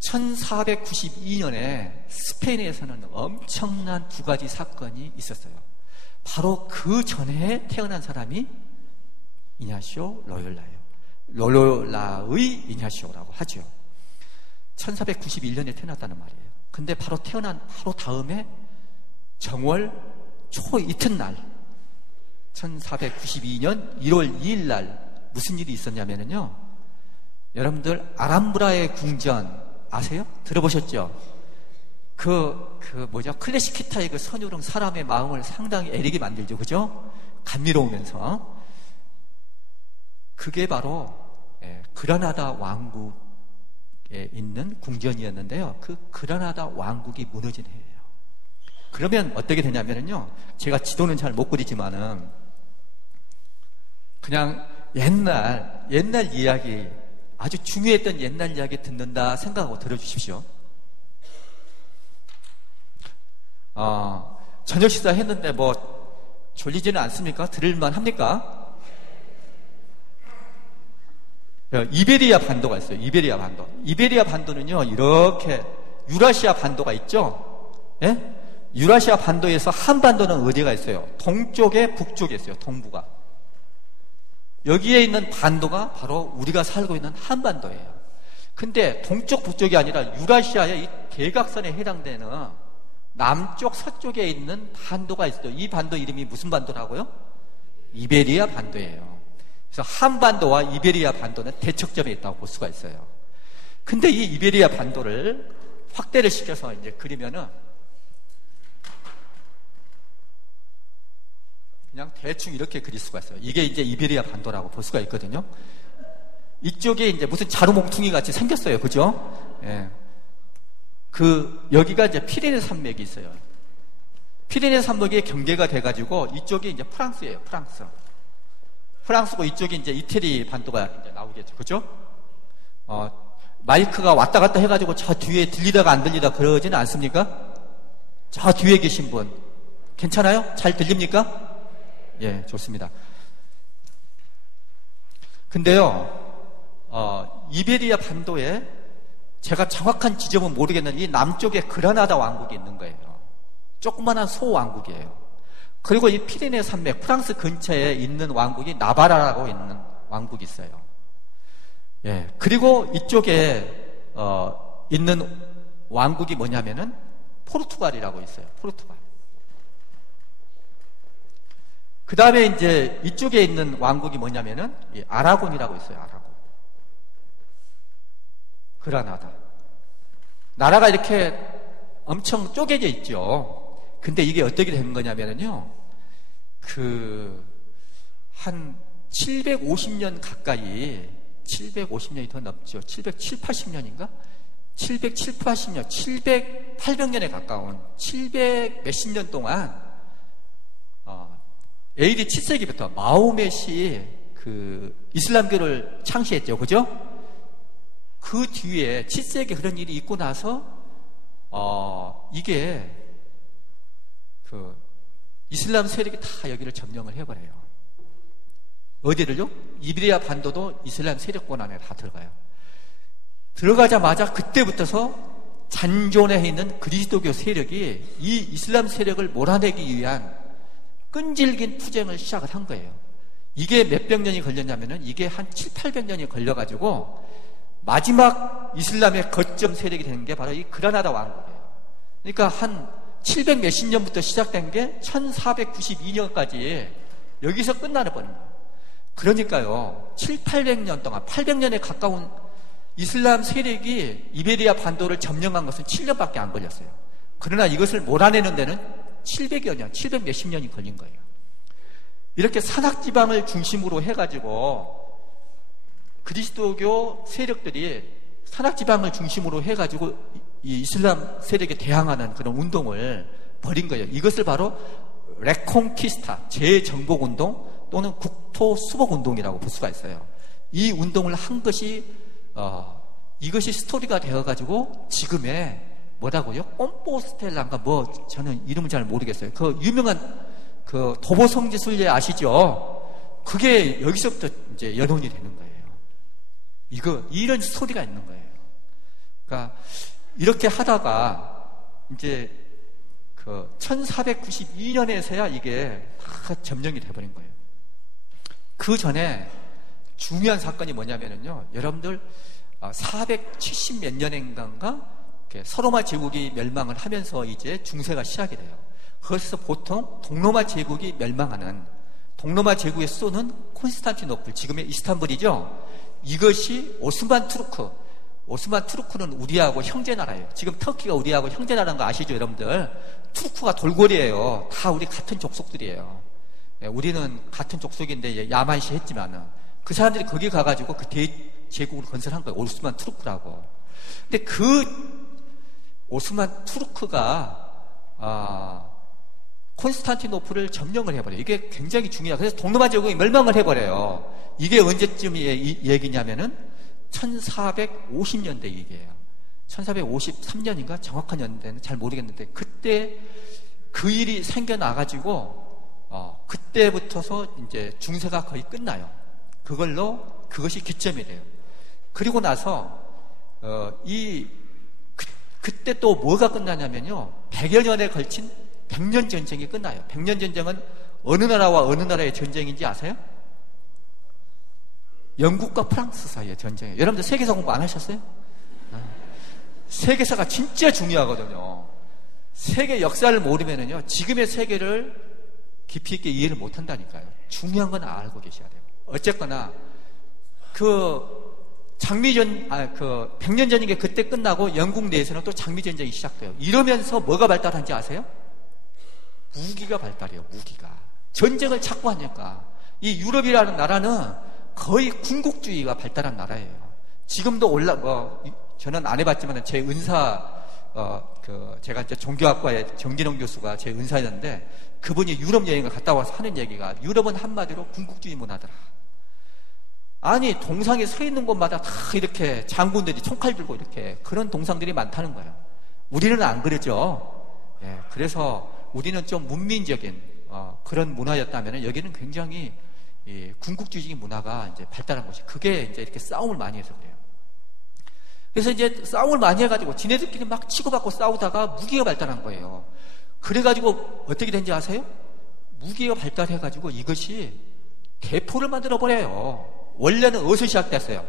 1492년에 스페인에서는 엄청난 두 가지 사건이 있었어요. 바로 그 전에 태어난 사람이 이냐시오 로욜라예요. 로욜라의 이냐시오라고 하죠. 1491년에 태어났다는 말이에요. 근데 바로 태어난 바로 다음에 정월 초 이튿날 1492년 1월 2일 날 무슨 일이 있었냐면요, 여러분들 아람브라의 궁전 아세요? 들어보셨죠? 클래식 기타의 그 선율은 사람의 마음을 상당히 애리게 만들죠. 그죠? 감미로우면서. 그게 바로 그라나다 왕국에 있는 궁전이었는데요. 그 그라나다 왕국이 무너진 해예요. 그러면 어떻게 되냐면요, 제가 지도는 잘 못 그리지만은 그냥 옛날 이야기, 아주 중요했던 옛날 이야기 듣는다 생각하고 들어주십시오. 저녁 식사 했는데 졸리지는 않습니까? 들을만 합니까? 이베리아 반도가 있어요. 이베리아 반도. 이베리아 반도는요, 이렇게 유라시아 반도가 있죠? 예? 유라시아 반도에서 한반도는 어디가 있어요? 동쪽에 북쪽에 있어요. 동부가. 여기에 있는 반도가 바로 우리가 살고 있는 한반도예요. 근데 동쪽 북쪽이 아니라 유라시아의 이 대각선에 해당되는 남쪽 서쪽에 있는 반도가 있어요. 이 반도 이름이 무슨 반도라고요? 이베리아 반도예요. 그래서 한반도와 이베리아 반도는 대척점에 있다고 볼 수가 있어요. 근데 이 이베리아 반도를 확대를 시켜서 이제 그리면은 그냥 대충 이렇게 그릴 수가 있어요. 이게 이제 이베리아 반도라고 볼 수가 있거든요. 이쪽에 이제 무슨 자루몽퉁이 같이 생겼어요. 그죠? 예. 여기가 이제 피레네 산맥이 있어요. 피레네 산맥의 경계가 돼가지고 이쪽이 이제 프랑스예요. 프랑스고 이쪽이 이제 이태리 반도가 이제 나오겠죠. 그죠? 마이크가 왔다 갔다 해가지고 저 뒤에 들리다가 안 들리다 그러지는 않습니까? 저 뒤에 계신 분. 괜찮아요? 잘 들립니까? 예, 좋습니다. 근데요, 이베리아 반도에 제가 정확한 지점은 모르겠는데 이 남쪽에 그라나다 왕국이 있는 거예요. 조그만한 소왕국이에요. 그리고 이 피레네 산맥, 프랑스 근처에 있는 왕국이 나바라라고 있는 왕국이 있어요. 예. 그리고 이쪽에, 있는 왕국이 뭐냐면은 포르투갈이라고 있어요. 포르투갈. 그 다음에 이제 이쪽에 있는 왕국이 뭐냐면은 아라곤이라고 있어요. 아라곤. 그라나다. 나라가 이렇게 엄청 쪼개져 있죠. 근데 이게 어떻게 된 거냐면요. 한 750년 가까이, 750년이 더 넘죠. 770, 80년인가? 770, 80년, 800년에 가까운 700 몇십 년 동안, AD 7세기부터 마호멧이 이슬람교를 창시했죠. 그죠? 그 뒤에 7세기 그런 일이 있고 나서 이게 이슬람 세력이 다 여기를 점령을 해버려요. 어디를요? 이베리아 반도도 이슬람 세력권 안에 다 들어가요. 들어가자마자 그때부터서 잔존해 있는 그리스도교 세력이 이 이슬람 세력을 몰아내기 위한 끈질긴 투쟁을 시작을 한 거예요. 이게 몇백 년이 걸렸냐면은 이게 한 7, 800년이 걸려가지고 마지막 이슬람의 거점 세력이 되는 게 바로 이 그라나다 왕국이에요. 그러니까 한 700 몇십 년부터 시작된 게 1492년까지 여기서 끝나는 거예요. 그러니까요, 7, 800년 동안, 800년에 가까운 이슬람 세력이 이베리아 반도를 점령한 것은 7년밖에 안 걸렸어요. 그러나 이것을 몰아내는 데는 700여 년, 700 몇십 년이 걸린 거예요. 이렇게 산악지방을 중심으로 해가지고 그리스도교 세력들이 산악지방을 중심으로 해가지고 이 이슬람 세력에 대항하는 그런 운동을 벌인 거예요. 이것을 바로 레콩키스타, 재정복운동 또는 국토수복운동이라고 볼 수가 있어요. 이 운동을 한 것이 이것이 스토리가 되어가지고 지금의 뭐라고요? 꼼포스텔라인가 저는 이름은 잘 모르겠어요. 그 유명한 도보성지순례 아시죠? 그게 여기서부터 이제 연원이 되는 거예요. 이런 스토리가 있는 거예요. 그러니까 이렇게 하다가 이제 1492년에서야 이게 다 점령이 돼버린 거예요. 그 전에 중요한 사건이 뭐냐면요, 여러분들 470 몇 년인가 서로마 제국이 멸망을 하면서 이제 중세가 시작이 돼요. 그래서 보통 동로마 제국이 멸망하는, 동로마 제국의 수도는 콘스탄티노플, 지금의 이스탄불이죠. 이것이 오스만 투르크는 우리하고 형제나라예요. 지금 터키가 우리하고 형제나라인 거 아시죠, 여러분들? 투르크가 돌고래예요. 다 우리 같은 족속들이에요. 우리는 같은 족속인데 야만시 했지만은 그 사람들이 거기 가가지고 그 대제국을 건설한 거예요. 오스만 투르크라고. 근데 오스만 투르크가 콘스탄티노플을 점령을 해버려요. 이게 굉장히 중요해요. 그래서 동로마 제국이 멸망을 해버려요. 이게 언제쯤의 얘기냐면은 1450년대 얘기예요. 1453년인가? 정확한 연대는 잘 모르겠는데 그때 그 일이 생겨나가지고 그때부터서 이제 중세가 거의 끝나요. 그것이 기점이 돼요. 그리고 나서 그때 또 뭐가 끝나냐면요, 100여 년에 걸친 100년 전쟁이 끝나요. 100년 전쟁은 어느 나라와 어느 나라의 전쟁인지 아세요? 영국과 프랑스 사이의 전쟁이에요. 여러분들 세계사 공부 안 하셨어요? 세계사가 진짜 중요하거든요. 세계 역사를 모르면은요, 지금의 세계를 깊이 있게 이해를 못 한다니까요. 중요한 건 알고 계셔야 돼요. 어쨌거나, 그 100년 전쟁이 그때 끝나고 영국 내에서는 또 장미전쟁이 시작돼요. 이러면서 뭐가 발달한지 아세요? 무기가 발달해요, 무기가. 전쟁을 자꾸 하니까. 이 유럽이라는 나라는 거의 군국주의가 발달한 나라예요. 지금도 저는 안 해봤지만 제 은사, 제가 이제 종교학과의 정진홍 교수가 제 은사였는데, 그분이 유럽 여행을 갔다 와서 하는 얘기가, 유럽은 한마디로 군국주의 문화더라. 아니, 동상에 서 있는 곳마다 다 이렇게 장군들이 총칼 들고 이렇게 그런 동상들이 많다는 거예요. 우리는 안 그러죠. 예, 그래서 우리는 좀 문민적인 그런 문화였다면 여기는 굉장히 군국주의적인 문화가 이제 발달한 것이, 그게 이제 이렇게 싸움을 많이 해서 그래요. 그래서 이제 싸움을 많이 해가지고 지네들끼리 막 치고받고 싸우다가 무기가 발달한 거예요. 그래가지고 어떻게 된지 아세요? 무기가 발달해가지고 이것이 대포를 만들어버려요. 원래는 어디서 시작됐어요?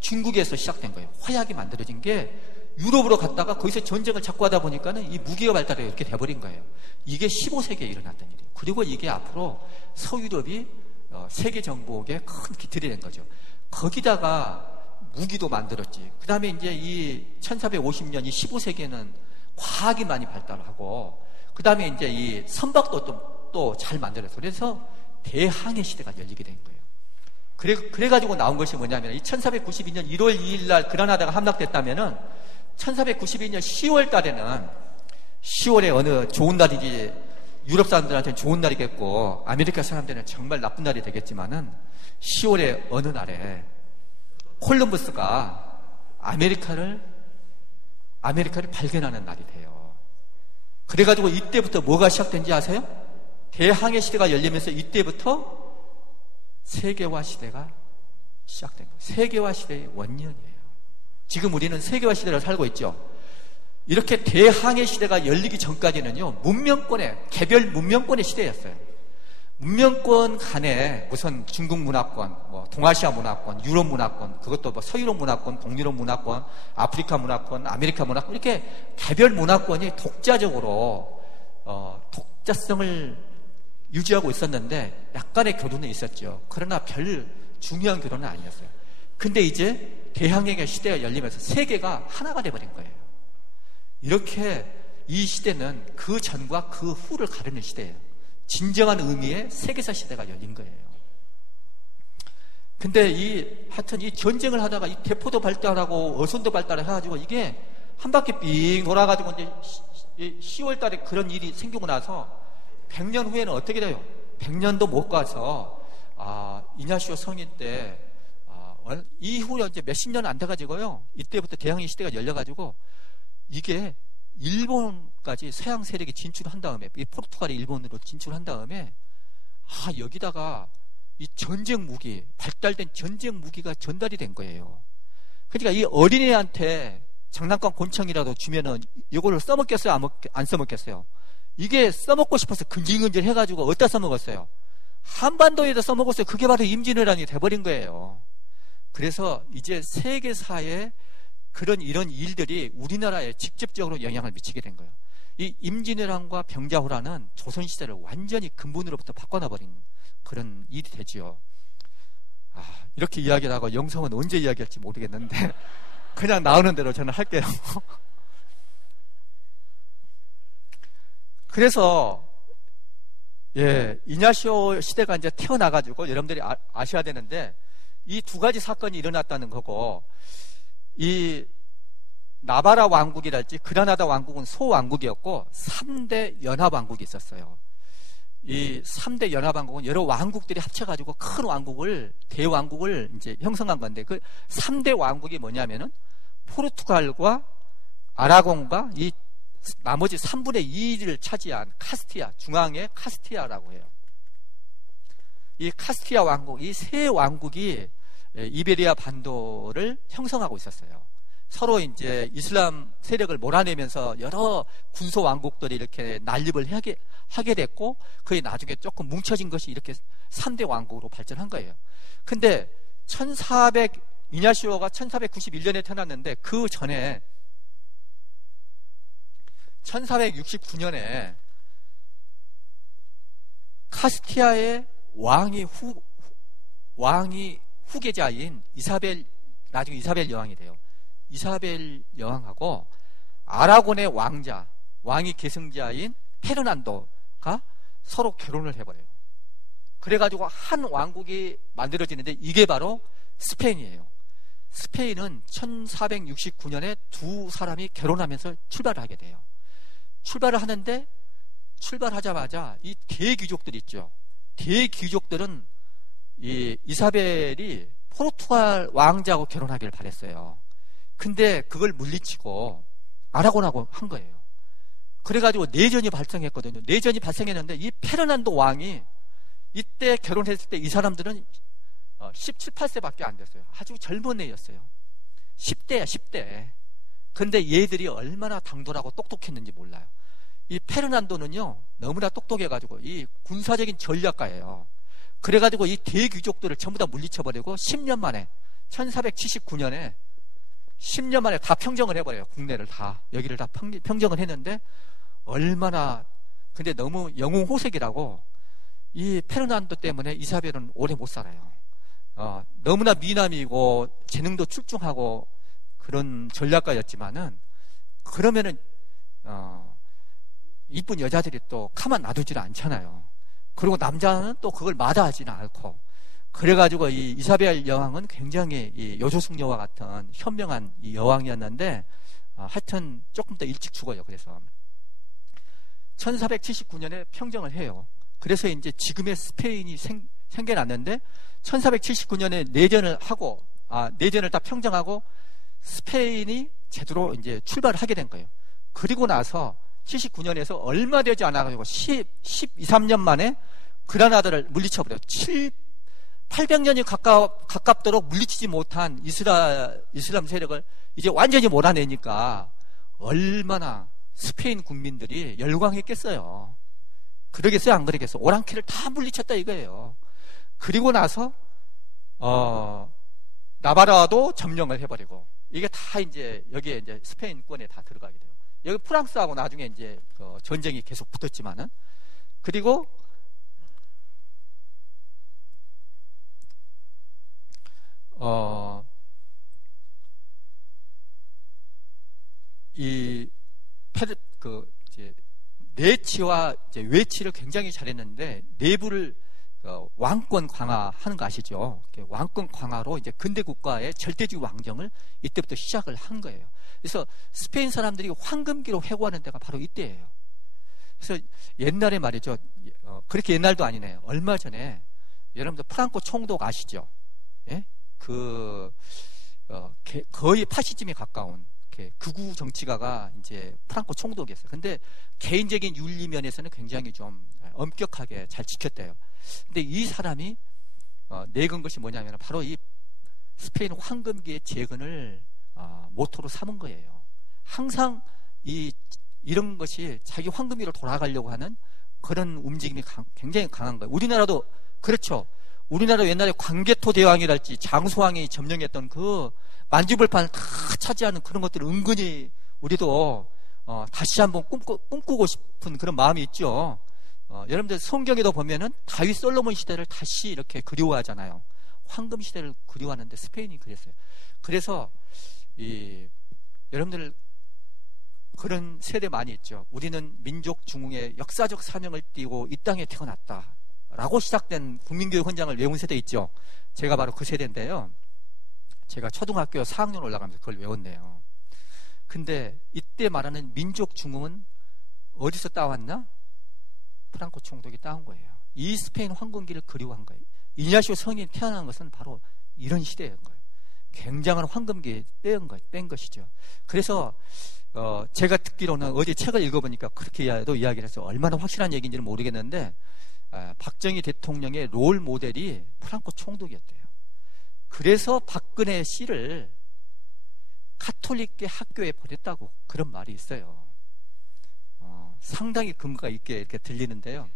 중국에서 시작된 거예요. 화약이 만들어진 게 유럽으로 갔다가 거기서 전쟁을 자꾸 하다 보니까는 이 무기가 발달해 이렇게 돼버린 거예요. 이게 15세기에 일어났던 일이에요. 그리고 이게 앞으로 서유럽이 세계 정복의 큰 기틀이 된 거죠. 거기다가 무기도 만들었지. 그 다음에 이제 이 1450년, 이 15세기에는 과학이 많이 발달하고, 그 다음에 이제 이 선박도 또 잘 만들었어요. 그래서 대항해 시대가 열리게 된 거예요. 그래가지고 나온 것이 뭐냐면, 이 1492년 1월 2일 날 그라나다가 함락됐다면은, 1492년 10월 달에는, 10월에 어느 좋은 날이지, 유럽 사람들한테는 좋은 날이겠고, 아메리카 사람들은 정말 나쁜 날이 되겠지만은, 10월에 어느 날에, 콜럼버스가 아메리카를 발견하는 날이 돼요. 그래가지고 이때부터 뭐가 시작된지 아세요? 대항해 시대가 열리면서 이때부터 세계화 시대가 시작된 거예요. 세계화 시대의 원년이에요. 지금 우리는 세계화 시대를 살고 있죠. 이렇게 대항해 시대가 열리기 전까지는요, 개별 문명권의 시대였어요. 문명권 간에 우선 중국 문화권, 동아시아 문화권, 유럽 문화권, 그것도 서유럽 문화권, 동유럽 문화권, 아프리카 문화권, 아메리카 문화권, 이렇게 개별 문화권이 독자적으로 독자성을 유지하고 있었는데 약간의 교류는 있었죠. 그러나 별 중요한 교류는 아니었어요. 근데 이제 대항해 시대가 열리면서 세계가 하나가 돼버린 거예요. 이렇게 이 시대는 그 전과 그 후를 가르는 시대예요. 진정한 의미의 세계사 시대가 열린 거예요. 근데 하여튼 이 전쟁을 하다가 이 대포도 발달하고 어선도 발달해가지고 이게 한 바퀴 삥 돌아가지고 이제 10월 달에 그런 일이 생기고 나서 100년 후에는 어떻게 돼요? 100년도 못 가서, 이냐시오 성인 때, 이후에 이제 몇십 년 안 돼가지고요. 이때부터 대항해 시대가 열려가지고 이게 일본까지 서양 세력이 진출한 다음에, 이 포르투갈이 일본으로 진출한 다음에, 여기다가 이 전쟁 무기, 발달된 전쟁 무기가 전달이 된 거예요. 그러니까 이 어린애한테 장난감 곤충이라도 주면은 이거를 써먹겠어요? 안 써먹겠어요? 이게 써먹고 싶어서 근질근질 해가지고 어디다 써먹었어요? 한반도에다 써먹었어요. 그게 바로 임진왜란이 돼버린 거예요. 그래서 이제 세계사에 이런 일들이 우리나라에 직접적으로 영향을 미치게 된 거예요. 이 임진왜란과 병자호란은 조선시대를 완전히 근본으로부터 바꿔놔버린 그런 일이 되지요. 이렇게 이야기를 하고 영성은 언제 이야기할지 모르겠는데 그냥 나오는 대로 저는 할게요. 그래서 이냐시오 시대가 이제 태어나가지고 여러분들이 아셔야 되는데, 이 두 가지 사건이 일어났다는 거고, 이 나바라 왕국이랄지 그라나다 왕국은 소왕국이었고 3대 연합왕국이 있었어요. 이 3대 연합왕국은 여러 왕국들이 합쳐가지고 큰 왕국을, 대왕국을 이제 형성한 건데, 그 3대 왕국이 뭐냐면은 포르투갈과 아라곤과 이 나머지 3분의 2를 차지한 카스티아, 중앙의 카스티아라고 해요. 이 카스티아 왕국, 이 세 왕국이 이베리아 반도를 형성하고 있었어요. 서로 이제 이슬람 세력을 몰아내면서 여러 군소 왕국들이 이렇게 난립을 하게 됐고, 그게 나중에 조금 뭉쳐진 것이 이렇게 3대 왕국으로 발전한 거예요. 근데 이냐시오가 1491년에 태어났는데, 그 전에 1469년에 카스티아의 왕이 후계자인 나중에 이사벨 여왕이 돼요. 이사벨 여왕하고 아라곤의 왕이 계승자인 페르난도가 서로 결혼을 해버려요. 그래가지고 한 왕국이 만들어지는데, 이게 바로 스페인이에요. 스페인은 1469년에 두 사람이 결혼하면서 출발을 하게 돼요. 출발을 하는데, 출발하자마자 이 대귀족들 있죠. 대귀족들은 이사벨이 포르투갈 왕자하고 결혼하기를 바랬어요. 근데 그걸 물리치고 아라곤하고 한 거예요. 그래가지고 내전이 발생했거든요. 내전이 발생했는데, 이 페르난도 왕이 이때 결혼했을 때 이 사람들은 17, 18세밖에 안 됐어요. 아주 젊은 애였어요. 10대야, 10대. 근데 얘들이 얼마나 당돌하고 똑똑했는지 몰라요. 이 페르난도는요, 너무나 똑똑해가지고 이 군사적인 전략가예요. 그래가지고 이 대귀족들을 전부 다 물리쳐버리고 10년 만에, 1479년에 10년 만에 다 평정을 해버려요. 국내를 다, 여기를 다 평정을 했는데, 근데 너무 영웅호색이라고, 이 페르난도 때문에 이사벨은 오래 못 살아요. 너무나 미남이고 재능도 출중하고 그런 전략가였지만은, 그러면은 이쁜 여자들이 또 가만 놔두지는 않잖아요. 그리고 남자는 또 그걸 마다하지는 않고, 그래가지고 이 이사벨 여왕은 굉장히 이 여조숙녀와 같은 현명한 이 여왕이었는데, 하여튼 조금 더 일찍 죽어요. 그래서 1479년에 평정을 해요. 그래서 이제 지금의 스페인이 생겨났는데, 1479년에 내전을 다 평정하고 스페인이 제대로 이제 출발을 하게 된 거예요. 그리고 나서 79년에서 얼마 되지 않아가지고 13년 만에 그라나다를 물리쳐버려요. 800년이 가깝도록 물리치지 못한 이슬람 세력을 이제 완전히 몰아내니까 얼마나 스페인 국민들이 열광했겠어요. 그러겠어요, 안 그러겠어요? 오랑캐를 다 물리쳤다 이거예요. 그리고 나서 나바라도 점령을 해버리고, 이게 다 이제 여기에 이제 스페인권에 다 들어가게 돼요. 여기 프랑스하고 나중에 이제 전쟁이 계속 붙었지만은, 그리고 이제 내치와 이제 외치를 굉장히 잘했는데, 내부를 왕권 강화하는 거 아시죠? 왕권 강화로 이제 근대 국가의 절대주의 왕정을 이때부터 시작을 한 거예요. 그래서 스페인 사람들이 황금기로 회고하는 데가 바로 이때예요. 그래서 옛날에 말이죠. 그렇게 옛날도 아니네요. 얼마 전에 여러분들 프랑코 총독 아시죠? 예? 거의 파시즘에 가까운 극우 정치가가 이제 프랑코 총독이었어요. 근데 개인적인 윤리 면에서는 굉장히 좀 엄격하게 잘 지켰대요. 근데 이 사람이 내건 것이 뭐냐면 바로 이 스페인 황금기의 재건을 모토로 삼은 거예요. 항상 이런 것이 자기 황금기로 돌아가려고 하는 그런 움직임이 굉장히 강한 거예요. 우리나라도 그렇죠. 우리나라 옛날에 광개토 대왕이랄지 장수왕이 점령했던 그 만주벌판을 다 차지하는 그런 것들을 은근히 우리도 다시 한번 꿈꾸고 싶은 그런 마음이 있죠. 여러분들 성경에도 보면은 다윗 솔로몬 시대를 다시 이렇게 그리워하잖아요. 황금 시대를 그리워하는데 스페인이 그랬어요. 그래서 여러분들 그런 세대 많이 있죠. 우리는 민족 중흥의 역사적 사명을 띠고 이 땅에 태어났다 라고 시작된 국민교육 헌장을 외운 세대 있죠. 제가 바로 그 세대인데요. 제가 초등학교 4학년 올라가면서 그걸 외웠네요. 근데 이때 말하는 민족 중흥은 어디서 따왔나? 프랑코 총독이 따온 거예요. 이 스페인 황금기를 그리워한 거예요. 이냐시오 성인이 태어난 것은 바로 이런 시대인 거예요. 굉장한 황금기에 뺀 것이죠. 그래서 제가 듣기로는 어제 책을 읽어보니까 그렇게도 이야기를 했어요. 얼마나 확실한 얘기인지는 모르겠는데 박정희 대통령의 롤 모델이 프랑코 총독이었대요. 그래서 박근혜 씨를 가톨릭계 학교에 보냈다고 그런 말이 있어요. 상당히 근거가 있게 이렇게 들리는데요.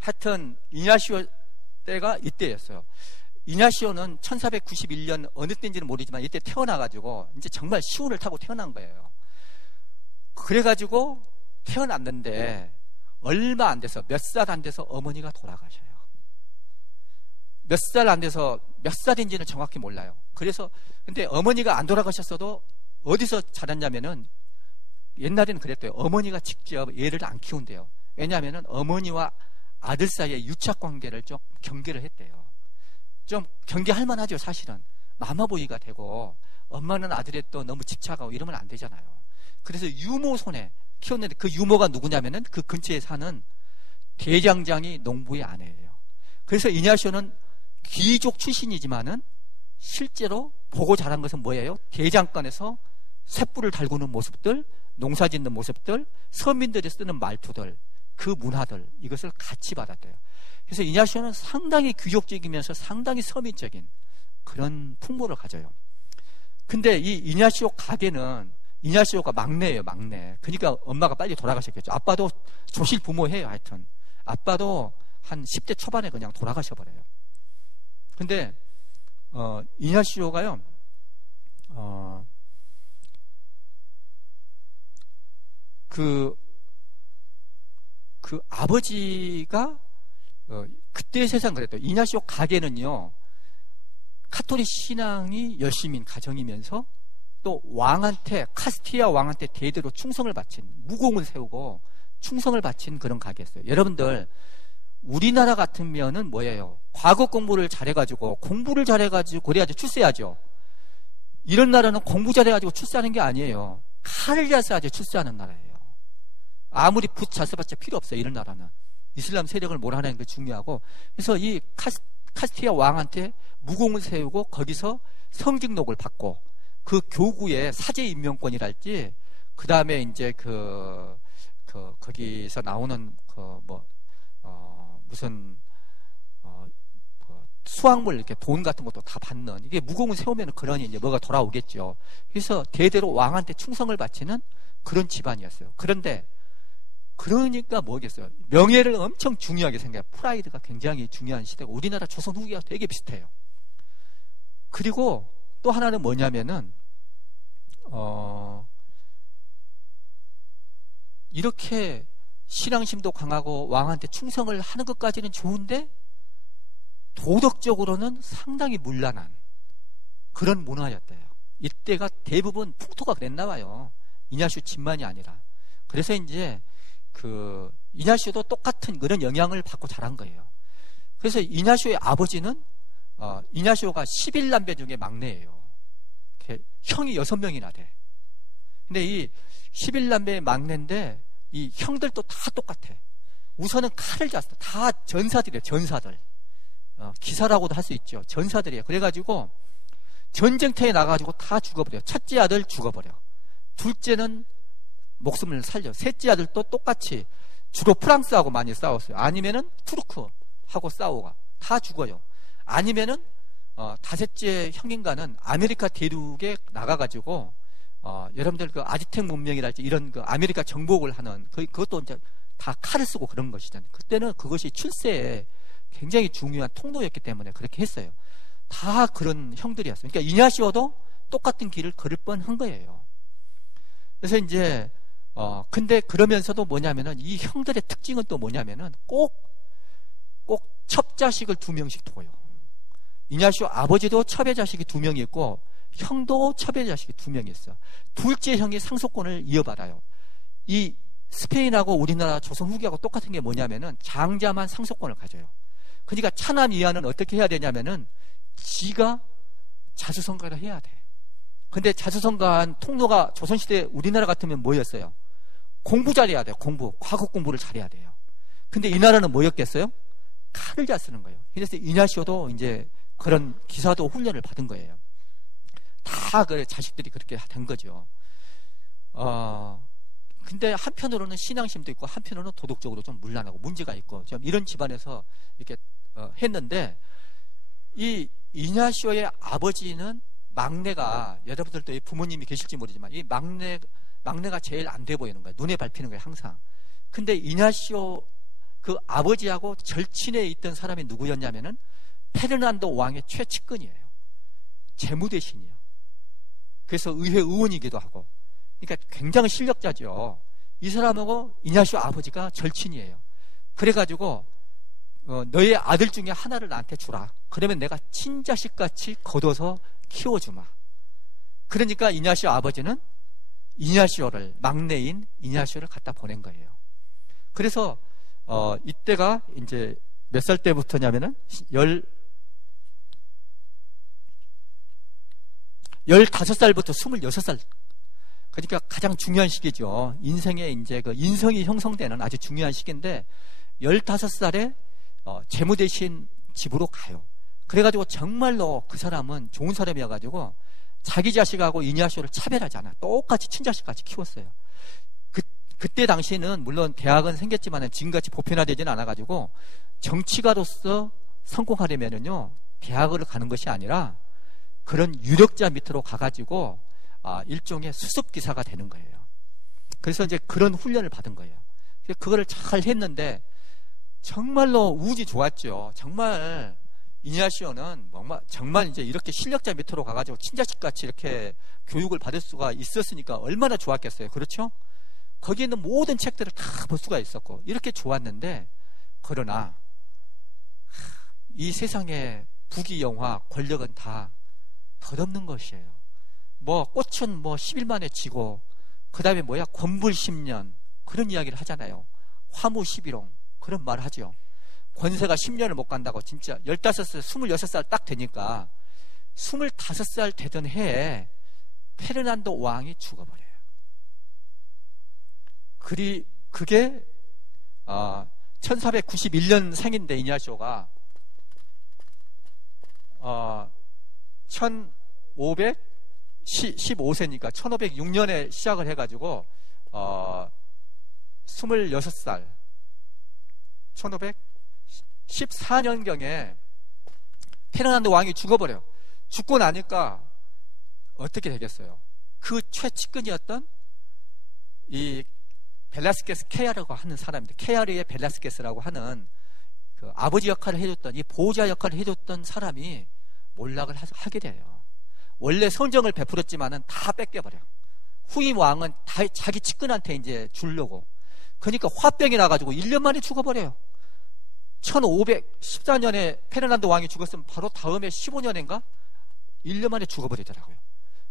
하여튼 이냐시오 때가 이때였어요. 이냐시오는 1491년 어느 때인지는 모르지만 이때 태어나가지고 이제 정말 시온을 타고 태어난 거예요. 그래가지고 태어났는데 얼마 안 돼서, 몇 살 안 돼서 어머니가 돌아가셔요. 몇 살 안 돼서 몇 살인지는 정확히 몰라요. 그래서 근데 어머니가 안 돌아가셨어도 어디서 자랐냐면은 옛날에는 그랬대요. 어머니가 직접 애를 안 키운대요. 왜냐하면은 어머니와 아들 사이에 유착 관계를 좀 경계를 했대요. 좀 경계할 만하죠, 사실은. 마마보이가 되고 엄마는 아들에 또 너무 집착하고 이러면 안 되잖아요. 그래서 유모손에 키웠는데 그 유모가 누구냐면은 그 근처에 사는 대장장이 농부의 아내예요. 그래서 이냐시오는 귀족 출신이지만은 실제로 보고 자란 것은 뭐예요? 대장간에서 쇳불을 달구는 모습들, 농사 짓는 모습들, 서민들이 쓰는 말투들, 그 문화들, 이것을 같이 받았대요. 그래서 이냐시오는 상당히 귀족적이면서 상당히 서민적인 그런 풍모를 가져요. 근데 이 이냐시오 가게는, 이냐시오가 막내예요, 막내. 그러니까 엄마가 빨리 돌아가셨겠죠. 아빠도 조실 부모예요, 하여튼. 아빠도 한 10대 초반에 그냥 돌아가셔버려요. 근데 이냐시오가요, 그 아버지가 그때 세상 그랬대요. 이냐시오 가게는요, 카톨릭 신앙이 열심인 가정이면서 또 왕한테, 카스티아 왕한테 대대로 충성을 바친, 무공을 세우고 충성을 바친 그런 가게였어요. 여러분들, 우리나라 같으면은 뭐예요? 과거 공부를 잘해가지고, 공부를 잘해가지고 그래야지 출세하죠. 이런 나라는 공부 잘해가지고 출세하는 게 아니에요. 칼을 잘 쏴야지 출세하는 나라예요. 아무리 붓 잘 써봤자 필요 없어요, 이런 나라는. 이슬람 세력을 몰아내는 게 중요하고. 그래서 이 카스티아 왕한테 무공을 세우고 거기서 성직록을 받고, 그 교구의 사제 임명권이랄지, 그 다음에 이제 거기서 나오는 무슨 수확물 이렇게 돈 같은 것도 다 받는, 이게 무공을 세우면 그러니 이제 뭐가 돌아오겠죠. 그래서 대대로 왕한테 충성을 바치는 그런 집안이었어요. 그런데 그러니까 뭐겠어요? 명예를 엄청 중요하게 생각해요. 프라이드가 굉장히 중요한 시대고, 우리나라 조선 후기가 되게 비슷해요. 그리고 또 하나는 뭐냐면은 이렇게 신앙심도 강하고 왕한테 충성을 하는 것까지는 좋은데 도덕적으로는 상당히 문란한 그런 문화였대요. 이때가 대부분 풍토가 그랬나 봐요. 이냐시오 집만이 아니라. 그래서 이제 이냐시오도 똑같은 그런 영향을 받고 자란 거예요. 그래서 이냐시오의 아버지는 이냐시오가 11남매 중에 막내예요. 형이 6명이나 돼. 근데 이 11남매의 막내인데 이 형들도 다 똑같아. 우선은 칼을 잤어. 다 전사들이에요, 전사들. 기사라고도 할 수 있죠. 전사들이에요. 그래가지고 전쟁터에 나가가지고 다 죽어버려요. 첫째 아들 죽어버려. 둘째는 목숨을 살려. 셋째 아들도 똑같이 주로 프랑스하고 많이 싸웠어요. 아니면은 투르크하고 싸우고 다 죽어요. 아니면은 다섯째 형인가는 아메리카 대륙에 나가가지고 여러분들 그 아즈텍 문명이랄지 이런 그 아메리카 정복을 하는 그것도 이제 다 칼을 쓰고 그런 것이잖아요. 그때는 그것이 출세에 굉장히 중요한 통로였기 때문에 그렇게 했어요. 다 그런 형들이었어요. 그러니까 이냐시오도 똑같은 길을 걸을 뻔한 거예요. 그래서 이제 근데 그러면서도 뭐냐면은 이 형들의 특징은 또 뭐냐면은 꼭 첩자식을 2명씩 둬요. 이냐시오 아버지도 첩의 자식이 2명이 있고 형도 첩의 자식이 2명이 있어. 둘째 형이 상속권을 이어받아요. 이 스페인하고 우리나라 조선 후기하고 똑같은 게 뭐냐면은 장자만 상속권을 가져요. 그러니까 차남 이하는 어떻게 해야 되냐면은 지가 자수성가를 해야 돼. 근데 자수성가한 통로가 조선시대 우리나라 같으면 뭐였어요? 공부 잘해야 돼요. 과거 공부를 잘해야 돼요. 근데 이 나라는 뭐였겠어요? 칼을 잘 쓰는 거예요. 그래서 이냐시오도 이제 그런 기사도 훈련을 받은 거예요. 다 그 자식들이 그렇게 된 거죠. 근데 한편으로는 신앙심도 있고 한편으로는 도덕적으로 좀 문란하고 문제가 있고 좀 이런 집안에서 이렇게 했는데 이 이냐시오의 아버지는 막내가, 여러분들도 부모님이 계실지 모르지만 이 막내가 제일 안 돼 보이는 거예요. 눈에 밟히는 거예요, 항상. 근데 이냐시오 그 아버지하고 절친에 있던 사람이 누구였냐면은 페르난도 왕의 최측근이에요. 재무대신이에요. 그래서 의회 의원이기도 하고. 그러니까 굉장히 실력자죠. 이 사람하고 이냐시오 아버지가 절친이에요. 그래가지고 너의 아들 중에 하나를 나한테 주라. 그러면 내가 친자식같이 거둬서 키워주마. 그러니까 이냐시오 아버지는 이냐시오를, 막내인 이냐시오를 갖다 보낸 거예요. 그래서 이때가 이제 몇 살 때부터냐면은 15살부터 26살. 그러니까 가장 중요한 시기죠. 인생에 이제 그 인성이 형성되는 아주 중요한 시기인데 15살에 재무대신 집으로 가요. 그래가지고 정말로 그 사람은 좋은 사람이어가지고 자기 자식하고 이냐시오를 차별하지 않아. 똑같이 친자식같이 키웠어요. 그때 당시에는 물론 대학은 생겼지만 지금같이 보편화되지는 않아가지고 정치가로서 성공하려면은요 대학을 가는 것이 아니라 그런 유력자 밑으로 가가지고 일종의 수습기사가 되는 거예요. 그래서 이제 그런 훈련을 받은 거예요. 그거를 잘 했는데 정말로 운이 좋았죠. 정말 이냐시오는 정말 이제 이렇게 실력자 밑으로 가가지고 친자식같이 이렇게 교육을 받을 수가 있었으니까 얼마나 좋았겠어요. 그렇죠? 거기에 있는 모든 책들을 다 볼 수가 있었고 이렇게 좋았는데, 그러나 이 세상의 부귀영화, 권력은 다 덧없는 것이에요. 꽃은 10일 만에 지고, 그 다음에 권불 10년 그런 이야기를 하잖아요. 화무 11홍 그런 말을 하죠. 권세가 10년을 못 간다고. 진짜 15살, 26살 딱 되니까 25살 되던 해에 페르난도 왕이 죽어버려요. 그게 1491년 생인데 이냐시오가 1515세니까 1506년에 시작을 해가지고 26살 1514년경에 페르난도 왕이 죽어버려요. 죽고 나니까 어떻게 되겠어요? 그 최측근이었던 이 벨라스케스 케야르라고 하는 사람인데, 케야르의 벨라스케스라고 하는 그 아버지 역할을 해줬던, 이 보호자 역할을 해줬던 사람이 몰락을 하게 돼요. 원래 선정을 베풀었지만은 다 뺏겨버려. 후임 왕은 다 자기 측근한테 이제 주려고. 그러니까 화병이 나가지고 1년 만에 죽어버려요. 1514년에 페르난도 왕이 죽었으면 바로 다음에 15년인가 1년 만에 죽어버리더라고요.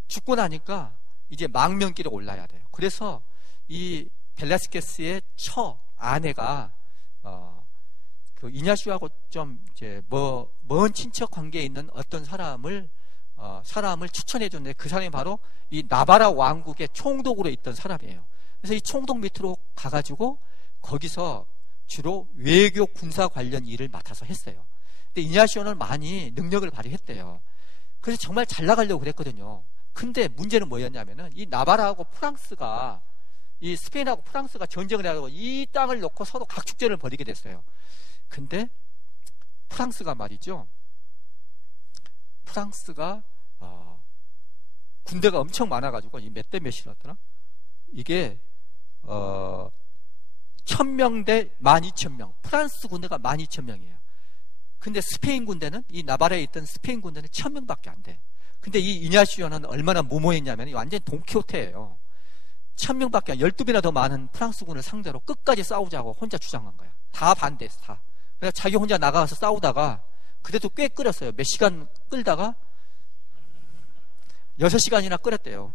죽고 나니까 이제 망명길에 올라야 돼요. 그래서 이 벨라스케스의 처 아내가 그 이냐시오하고 좀 이제 먼 친척 관계에 있는 어떤 사람을 추천해 줬는데, 그 사람이 바로 이 나바라 왕국의 총독으로 있던 사람이에요. 그래서 이 총독 밑으로 가가지고 거기서 주로 외교 군사 관련 일을 맡아서 했어요. 근데 이냐시오는 많이 능력을 발휘했대요. 그래서 정말 잘 나가려고 그랬거든요. 근데 문제는 뭐였냐면은 이 나바라하고 프랑스가, 이 스페인하고 프랑스가 전쟁을 해가지고 이 땅을 놓고 서로 각축전을 벌이게 됐어요. 근데 프랑스가 말이죠, 프랑스가 군대가 엄청 많아가지고 이 몇 대 몇이었더라? 이게 1000명 대 12,000명. 프랑스 군대가 12,000명이에요. 근데 스페인 군대는, 이 나바라에 있던 스페인 군대는 1000명밖에 안 돼. 근데 이 이냐시오는 얼마나 무모했냐면 완전 돈키호테예요. 1000명밖에, 12배나 더 많은 프랑스군을 상대로 끝까지 싸우자고 혼자 주장한 거야. 다 반대했어, 다. 그래서 자기 혼자 나가서 싸우다가, 그래도 꽤 끌었어요. 몇 시간 끌다가 6시간이나 끌었대요.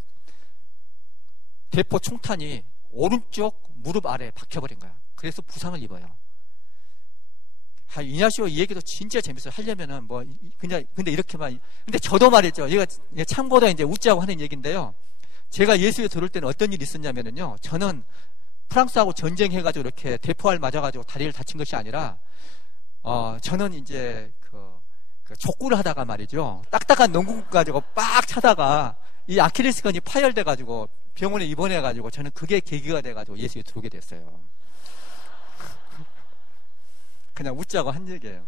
대포 총탄이 오른쪽 무릎 아래에 박혀버린 거야. 그래서 부상을 입어요. 이냐시오 이 얘기도 진짜 재밌어요. 하려면은 그냥, 근데 이렇게만. 근데 저도 말이죠. 이거 참고로 이제 웃자고 하는 얘기인데요. 제가 예수에 들어올 때는 어떤 일이 있었냐면요. 저는 프랑스하고 전쟁해가지고 이렇게 대포알 맞아가지고 다리를 다친 것이 아니라, 저는 이제 그 족구를 하다가 말이죠. 딱딱한 농구 가지고 빡 차다가 이 아킬레스건이 파열돼가지고 병원에 입원해가지고, 저는 그게 계기가 돼가지고 예수에 들어오게 됐어요. 그냥 웃자고 한 얘기예요.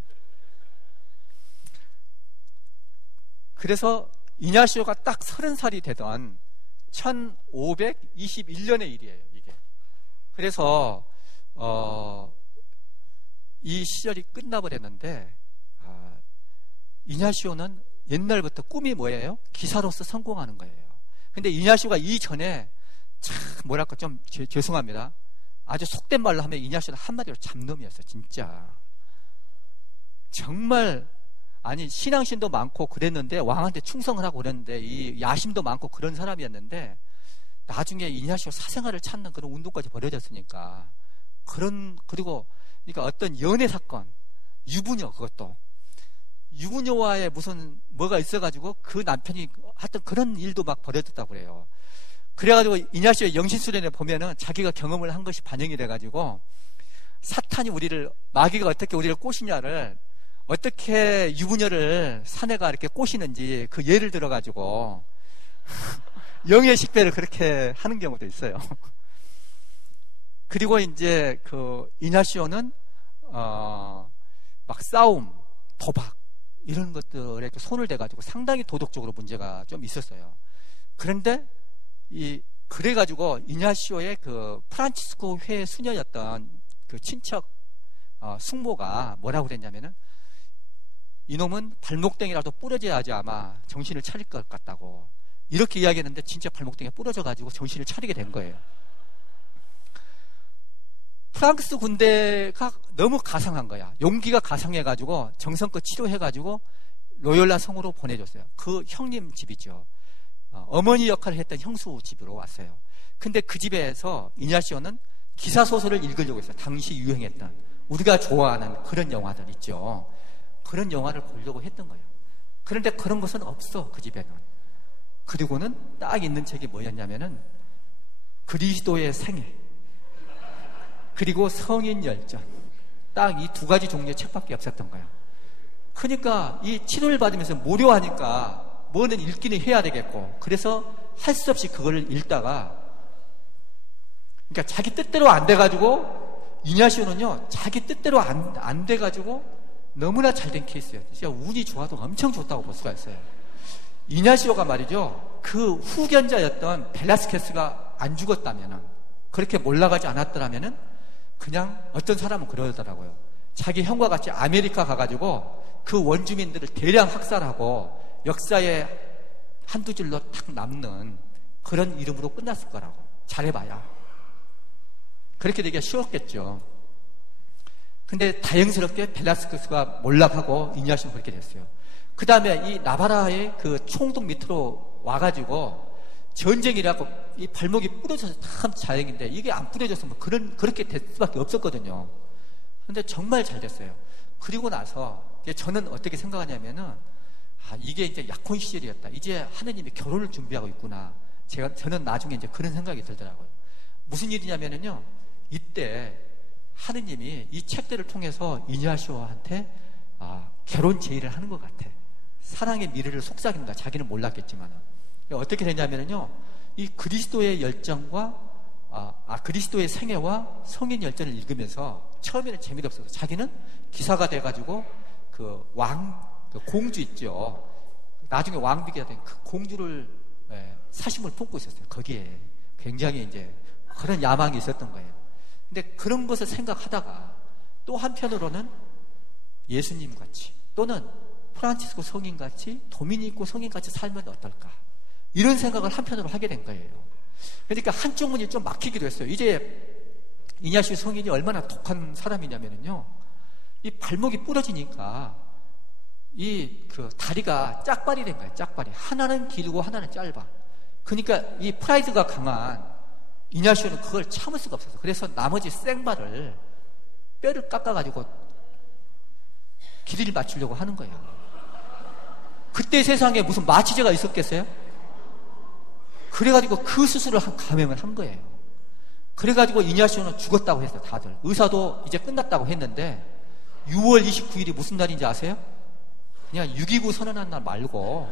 그래서 이냐시오가 딱 30살이 되던 1521년의 일이에요, 이게. 그래서 이 시절이 끝나버렸는데 이냐시오는 옛날부터 꿈이 뭐예요? 기사로서 성공하는 거예요. 근데 이냐시오가 이전에 참 뭐랄까 좀 죄송합니다. 아주 속된 말로 하면 이냐시오는 한마디로 잡놈이었어요. 진짜 정말 아니 신앙심도 많고 그랬는데 왕한테 충성을 하고 그랬는데 이 야심도 많고 그런 사람이었는데 나중에 이냐시오 사생활을 찾는 그런 운동까지 벌어졌으니까 그리고 그러니까 어떤 연애 사건 유부녀 그것도 유부녀와의 무슨 뭐가 있어가지고 그 남편이 하여튼 그런 일도 막 벌어졌다고 그래요. 그래가지고 이냐시오의 영신수련에 보면은 자기가 경험을 한 것이 반영이 돼가지고 사탄이 마귀가 어떻게 우리를 꼬시냐를 어떻게 유부녀를 사내가 이렇게 꼬시는지 그 예를 들어가지고 영의 식배를 그렇게 하는 경우도 있어요. 그리고 이제 그 이냐시오는 막 싸움, 도박 이런 것들에 손을 대가지고 상당히 도덕적으로 문제가 좀 있었어요. 그런데 그래가지고 이냐시오의 그 프란치스코 회 수녀였던 그 친척 숙모가 뭐라고 그랬냐면은 이놈은 발목땡이라도 부러져야지 아마 정신을 차릴 것 같다고 이렇게 이야기했는데 진짜 발목땡이 부러져가지고 정신을 차리게 된 거예요. 프랑스 군대가 너무 가상한 거야. 용기가 가상해가지고 정성껏 치료해가지고 로열라 성으로 보내줬어요. 그 형님 집이죠. 어머니 역할을 했던 형수 집으로 왔어요. 근데 그 집에서 이냐시오는 기사소설을 읽으려고 했어요. 당시 유행했던 우리가 좋아하는 그런 영화들 있죠. 그런 영화를 보려고 했던 거예요. 그런데 그런 것은 없어 그 집에는. 그리고는 딱 있는 책이 뭐였냐면은 그리스도의 생애 그리고 성인 열전 딱 이 두 가지 종류의 책밖에 없었던 거예요. 그러니까 이 치료를 받으면서 모료하니까 뭐는 읽기는 해야 되겠고 그래서 할 수 없이 그걸 읽다가 그러니까 자기 뜻대로 안 돼가지고 이냐시오는요 자기 뜻대로 안 돼가지고 너무나 잘된 케이스예요. 진짜 운이 좋아도 엄청 좋다고 볼 수가 있어요. 이냐시오가 말이죠 그 후견자였던 벨라스케스가 안 죽었다면은 그렇게 몰락하지 않았더라면은 그냥 어떤 사람은 그러더라고요. 자기 형과 같이 아메리카 가가지고 그 원주민들을 대량 학살하고 역사에 한두 줄로 탁 남는 그런 이름으로 끝났을 거라고. 잘해봐야 그렇게 되기가 쉬웠겠죠. 근데 다행스럽게 벨라스케스가 몰락하고 이냐시오는 그렇게 됐어요. 그 다음에 이 나바라의 그 총독 밑으로 와가지고 전쟁이라고 이 발목이 부러져서 참 다행인데 이게 안 부러졌으면 그렇게 될 수밖에 없었거든요. 근데 정말 잘 됐어요. 그리고 나서 저는 어떻게 생각하냐면은 이게 이제 약혼 시절이었다. 이제 하느님이 결혼을 준비하고 있구나. 저는 나중에 이제 그런 생각이 들더라고요. 무슨 일이냐면은요. 이때 하느님이 이 책들을 통해서 이냐시오한테 결혼 제의를 하는 것 같아. 사랑의 미래를 속삭인다. 자기는 몰랐겠지만 어떻게 되냐면은요, 이 그리스도의 열정과 그리스도의 생애와 성인 열전을 읽으면서 처음에는 재미도 없어서 자기는 기사가 돼가지고 그 공주 있죠. 나중에 왕비가 된 그 공주를 사심을 품고 있었어요. 거기에 굉장히 이제 그런 야망이 있었던 거예요. 근데 그런 것을 생각하다가 또 한편으로는 예수님 같이 또는 프란치스코 성인 같이 도미니코 성인 같이 살면 어떨까? 이런 생각을 한편으로 하게 된 거예요. 그러니까 한쪽 문이 좀 막히기도 했어요. 이제 이냐시오 성인이 얼마나 독한 사람이냐면요, 이 발목이 부러지니까 그 다리가 짝발이 된 거예요. 짝발이 하나는 길고 하나는 짧아. 그러니까 이 프라이드가 강한 이냐시오는 그걸 참을 수가 없어서 그래서 나머지 생발을 뼈를 깎아가지고 길이를 맞추려고 하는 거예요. 그때 세상에 무슨 마취제가 있었겠어요? 그래가지고 그 수술을 감행을 한 거예요. 그래가지고 이냐시오는 죽었다고 했어요. 다들 의사도 이제 끝났다고 했는데 6월 29일이 무슨 날인지 아세요? 그냥 6.29 선언한 날 말고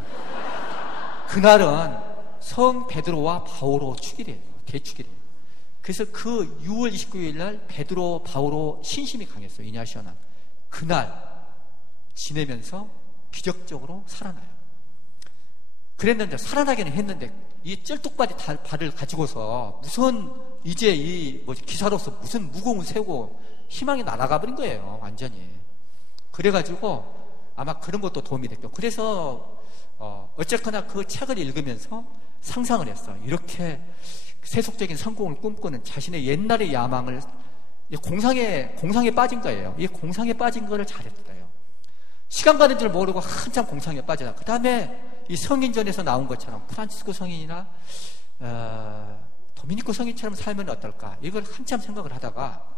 그날은 성 베드로와 바오로 축일이에요. 대축일이에요. 그래서 그 6월 29일 날 베드로 바오로 신심이 강했어요. 이냐시오는 그날 지내면서 기적적으로 살아나요. 그랬는데 살아나기는 했는데 이 쩔뚝발이 발을 가지고서 무슨 이제 이 기사로서 무슨 무공을 세우고 희망이 날아가 버린 거예요. 완전히. 그래가지고 아마 그런 것도 도움이 됐고, 그래서 어쨌거나 그 책을 읽으면서 상상을 했어. 이렇게 세속적인 성공을 꿈꾸는 자신의 옛날의 야망을 공상에 빠진 거예요. 이 공상에 빠진 거를 잘했어요. 시간 가는 줄 모르고 한참 공상에 빠져요. 그 다음에 이 성인전에서 나온 것처럼 프란치스코 성인이나 도미니코 성인처럼 살면 어떨까, 이걸 한참 생각을 하다가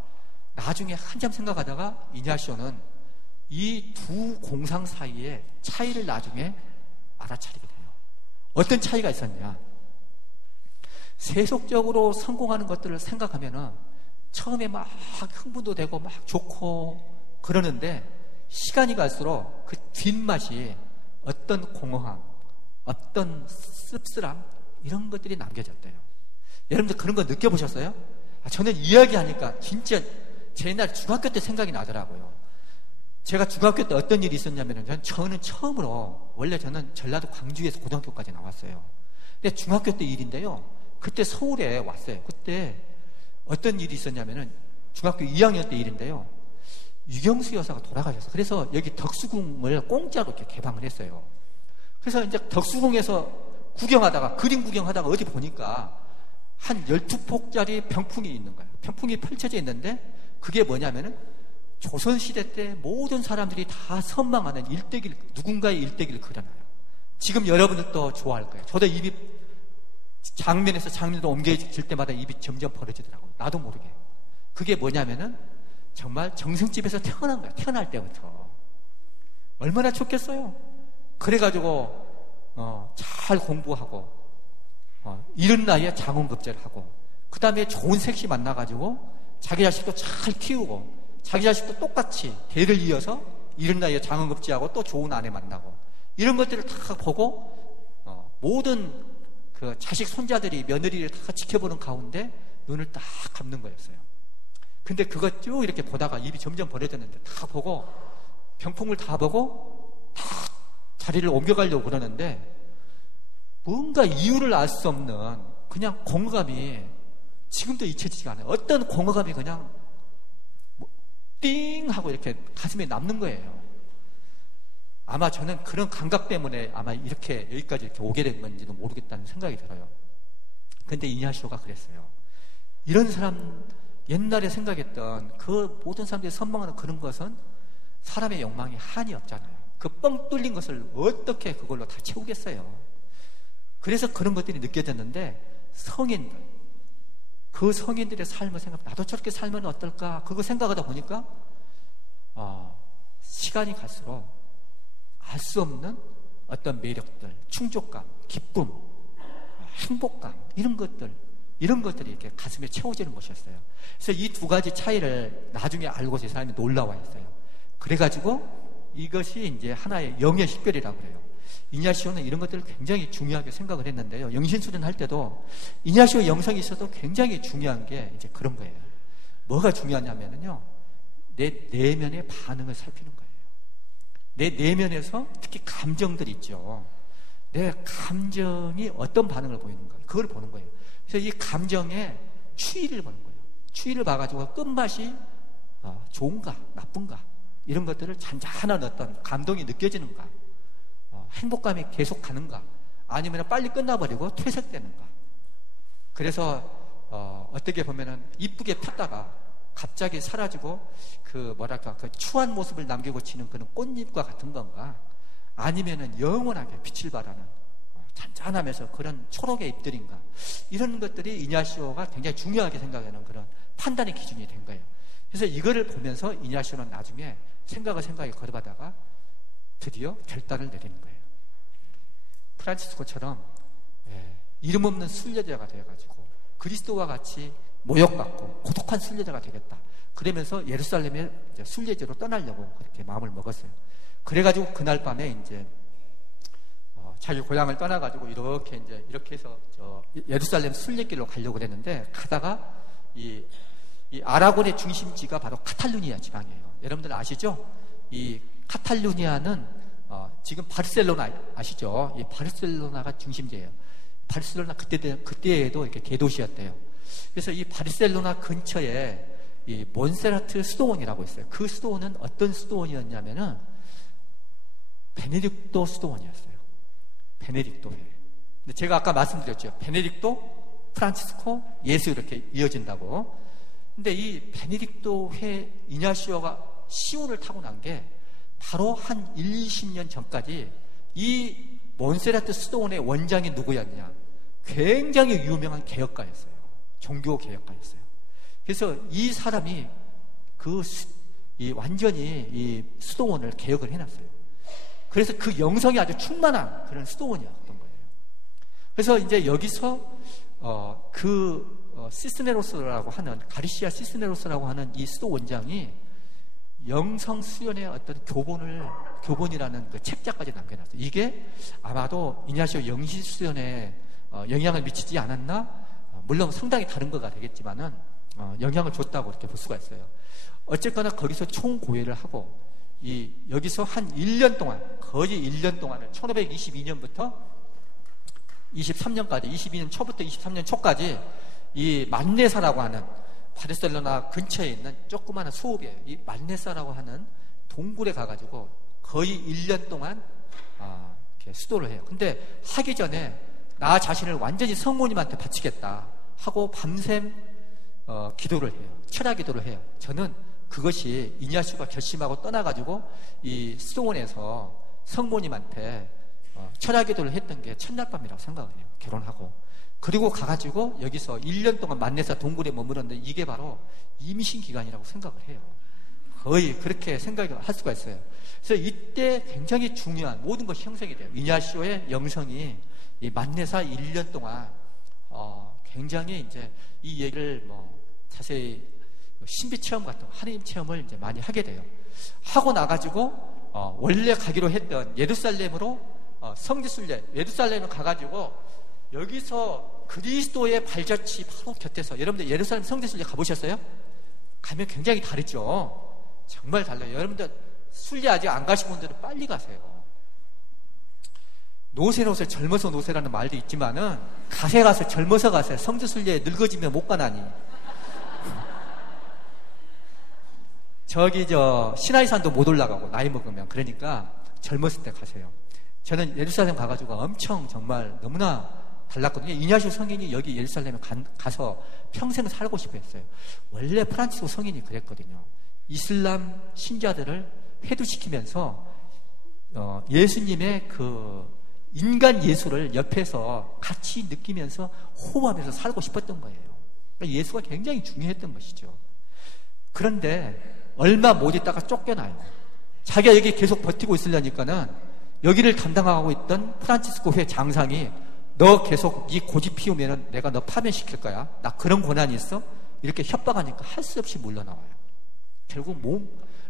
나중에 한참 생각하다가 이냐시오는 이 두 공상 사이의 차이를 나중에 알아차리게 돼요. 어떤 차이가 있었냐, 세속적으로 성공하는 것들을 생각하면은 처음에 막 흥분도 되고 막 좋고 그러는데 시간이 갈수록 그 뒷맛이 어떤 공허함, 어떤 씁쓸함, 이런 것들이 남겨졌대요. 여러분들 그런 거 느껴보셨어요? 저는 이야기하니까 진짜 제 옛날 중학교 때 생각이 나더라고요. 제가 중학교 때 어떤 일이 있었냐면은, 저는 처음으로, 원래 저는 전라도 광주에서 고등학교까지 나왔어요. 근데 중학교 때 일인데요, 그때 서울에 왔어요. 그때 어떤 일이 있었냐면은 중학교 2학년 때 일인데요, 유경수 여사가 돌아가셨어요. 그래서 여기 덕수궁을 공짜로 이렇게 개방을 했어요. 그래서 이제 덕수궁에서 구경하다가, 그림 구경하다가 어디 보니까 한 12폭짜리 병풍이 있는 거예요. 병풍이 펼쳐져 있는데 그게 뭐냐면은 조선시대 때 모든 사람들이 다 선망하는 일대기를, 누군가의 일대기를 그려놔요. 지금 여러분들도 좋아할 거예요. 저도 입이 장면에서 장면으로 옮겨질 때마다 입이 점점 벌어지더라고요. 나도 모르게. 그게 뭐냐면은 정말 정승집에서 태어난 거예요. 태어날 때부터. 얼마나 좋겠어요. 그래가지고 잘 공부하고 이른 나이에 장원급제를 하고, 그 다음에 좋은 색시 만나가지고 자기 자식도 잘 키우고, 자기 자식도 똑같이 대를 이어서 이른 나이에 장원급제하고 또 좋은 아내 만나고, 이런 것들을 다 보고 모든 그 자식 손자들이 며느리를 다 지켜보는 가운데 눈을 딱 감는 거였어요. 근데 그거 쭉 이렇게 보다가 입이 점점 벌어졌는데, 다 보고 병풍을 다 보고 다 자리를 옮겨가려고 그러는데 뭔가 이유를 알 수 없는 그냥 공허감이 지금도 잊혀지지가 않아요. 어떤 공허감이 그냥 띵 하고 이렇게 가슴에 남는 거예요. 아마 저는 그런 감각 때문에 아마 이렇게 여기까지 이렇게 오게 된 건지도 모르겠다는 생각이 들어요. 근데 이냐시오가 그랬어요. 이런 사람, 옛날에 생각했던 그 모든 사람들이 선망하는 그런 것은 사람의 욕망이 한이 없잖아요. 그 뻥 뚫린 것을 어떻게 그걸로 다 채우겠어요. 그래서 그런 것들이 느껴졌는데, 성인들, 그 성인들의 삶을 나도 저렇게 살면 어떨까, 그거 생각하다 보니까 시간이 갈수록 알 수 없는 어떤 매력들, 충족감, 기쁨, 행복감, 이런 것들이 이렇게 가슴에 채워지는 것이었어요. 그래서 이 두 가지 차이를 나중에 알고서 이 사람이 놀라워했어요. 그래가지고 이것이 이제 하나의 영의 식별이라고 그래요. 이냐시오는 이런 것들을 굉장히 중요하게 생각을 했는데요, 영신수련 할 때도 이냐시오 영성이 있어도 굉장히 중요한 게 이제 그런 거예요. 뭐가 중요하냐면요, 내 내면의 반응을 살피는 거예요. 내 내면에서 특히 감정들이 있죠. 내 감정이 어떤 반응을 보이는가, 그걸 보는 거예요. 그래서 이 감정의 추이를 보는 거예요. 추이를 봐가지고 끝맛이 좋은가 나쁜가, 이런 것들을 잔잔한 어떤 감동이 느껴지는가, 행복감이 계속 가는가, 아니면 빨리 끝나버리고 퇴색되는가. 그래서 어떻게 보면은 이쁘게 폈다가 갑자기 사라지고 그 추한 모습을 남기고 치는 그런 꽃잎과 같은 건가, 아니면은 영원하게 빛을 발하는 잔잔하면서 그런 초록의 잎들인가, 이런 것들이 이냐시오가 굉장히 중요하게 생각하는 그런 판단의 기준이 된 거예요. 그래서 이거를 보면서 이냐시오는 나중에 생각을 거듭하다가 드디어 결단을 내리는 거예요. 프란치스코처럼 이름 없는 순례자가 되어가지고 그리스도와 같이 모욕받고 고독한 순례자가 되겠다. 그러면서 예루살렘에 이제 순례지로 떠나려고 그렇게 마음을 먹었어요. 그래가지고 그날 밤에 이제 자기 고향을 떠나가지고 이렇게 해서 예루살렘 순례길로 가려고 그랬는데, 가다가 이 아라곤의 중심지가 바로 카탈루니아 지방이에요. 여러분들 아시죠? 이 카탈루니아는 지금 바르셀로나 아시죠? 이 바르셀로나가 중심지예요. 바르셀로나 그때에도 이렇게 개도시였대요. 그래서 이 바르셀로나 근처에 이 몬세라트 수도원이라고 있어요. 그 수도원은 어떤 수도원이었냐면은 베네딕토 수도원이었어요. 베네딕토회. 근데 제가 아까 말씀드렸죠. 베네딕토, 프란치스코, 예수 이렇게 이어진다고. 근데 이 베네딕토회 이냐시오가 시온을 타고 난 게 바로 한 20년 전까지 이 몬세라트 수도원의 원장이 누구였냐? 굉장히 유명한 개혁가였어요. 종교 개혁가였어요. 그래서 이 사람이 완전히 이 수도원을 개혁을 해놨어요. 그래서 그 영성이 아주 충만한 그런 수도원이었던 거예요. 그래서 이제 여기서 시스네로스라고 하는 가리시아 시스네로스라고 하는 이 수도 원장이 영성 수련의 어떤 교본이라는 그 책자까지 남겨놨어요. 이게 아마도 이냐시오 영시 수련에 영향을 미치지 않았나? 물론 상당히 다른 거가 되겠지만은 영향을 줬다고 이렇게 볼 수가 있어요. 어쨌거나 거기서 총고회를 하고 여기서 한 1년 동안 거의 1년 동안을 1522년부터 23년까지 22년 초부터 23년 초까지 이 만네사라고 하는 바르셀로나 근처에 있는 조그마한 소읍이에요. 이 만네사라고 하는 동굴에 가가지고 거의 1년 동안 이렇게 수도를 해요. 근데 하기 전에 나 자신을 완전히 성모님한테 바치겠다 하고 밤샘 기도를 해요. 철야 기도를 해요. 저는 그것이 이냐시오가 결심하고 떠나가지고 이 수도원에서 성모님한테 철야 기도를 했던 게 첫날 밤이라고 생각을 해요. 결혼하고. 그리고 가가지고 여기서 1년 동안 만네사 동굴에 머물었는데 이게 바로 임신 기간이라고 생각을 해요. 거의 그렇게 생각을 할 수가 있어요. 그래서 이때 굉장히 중요한 모든 것이 형성이 돼요. 이냐시오의 영성이 이 만네사 1년 동안 굉장히 이제 이 얘기를 자세히 신비 체험 같은 하나님 체험을 이제 많이 하게 돼요. 하고 나가지고 원래 가기로 했던 예루살렘으로 성지순례 예루살렘을 가가지고 여기서 그리스도의 발자취 바로 곁에서 여러분들 예루살렘 성지순례 가보셨어요? 가면 굉장히 다르죠. 정말 달라요. 여러분들 순례 아직 안 가신 분들은 빨리 가세요. 노세 젊어서 노세라는 말도 있지만은 가서 젊어서 가세요. 성지순례에 늙어지면 못 가나니. 시나이산도 못 올라가고 나이 먹으면. 그러니까 젊었을 때 가세요. 저는 예루살렘 가가지고 엄청 정말 너무나 달랐거든요. 이냐시오 성인이 여기 예루살렘에 가서 평생 살고 싶어 했어요. 원래 프란치스코 성인이 그랬거든요. 이슬람 신자들을 회두시키면서 예수님의 그 인간 예수를 옆에서 같이 느끼면서 호흡하면서 살고 싶었던 거예요. 그러니까 예수가 굉장히 중요했던 것이죠. 그런데 얼마 못 있다가 쫓겨나요. 자기가 여기 계속 버티고 있으려니까는 여기를 담당하고 있던 프란치스코 회 장상이 너 계속 이 고집 피우면은 내가 너 파면시킬 거야. 나 그런 권한이 있어? 이렇게 협박하니까 할 수 없이 물러나와요. 결국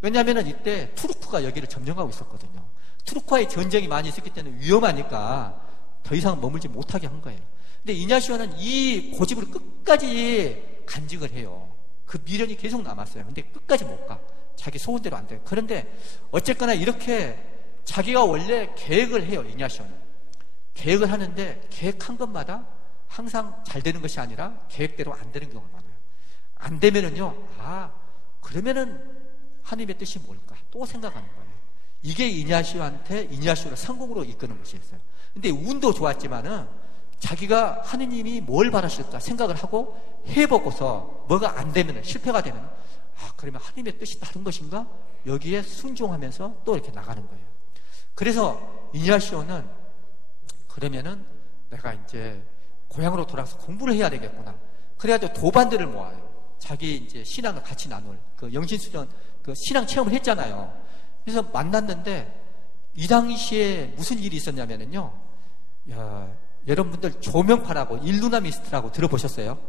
왜냐하면은 이때 투르크가 여기를 점령하고 있었거든요. 투르크와의 전쟁이 많이 있었기 때문에 위험하니까 더 이상 머물지 못하게 한 거예요. 근데 이냐시오는 이 고집을 끝까지 간직을 해요. 그 미련이 계속 남았어요. 근데 끝까지 못 가. 자기 소원대로 안 돼요. 그런데 어쨌거나 이렇게 자기가 원래 계획을 해요. 이냐시오는. 계획을 하는데 계획한 것마다 항상 잘 되는 것이 아니라 계획대로 안 되는 경우가 많아요. 안 되면은요, 그러면은 하나님의 뜻이 뭘까? 또 생각하는 거예요. 이게 이냐시오를 성공으로 이끄는 것이었어요. 근데 운도 좋았지만은 자기가 하느님이 뭘 바라실까 생각을 하고 해보고서 뭐가 안 되면 실패가 되면 그러면 하느님의 뜻이 다른 것인가? 여기에 순종하면서 또 이렇게 나가는 거예요. 그래서 이냐시오는 그러면은 내가 이제 고향으로 돌아가서 공부를 해야 되겠구나. 그래가지고 도반들을 모아요. 자기 이제 신앙을 같이 나눌 그 영신수련 그 신앙 체험을 했잖아요. 그래서 만났는데 이 당시에 무슨 일이 있었냐면은요. 여러분들 조명파라고 일루나미스트라고 들어보셨어요?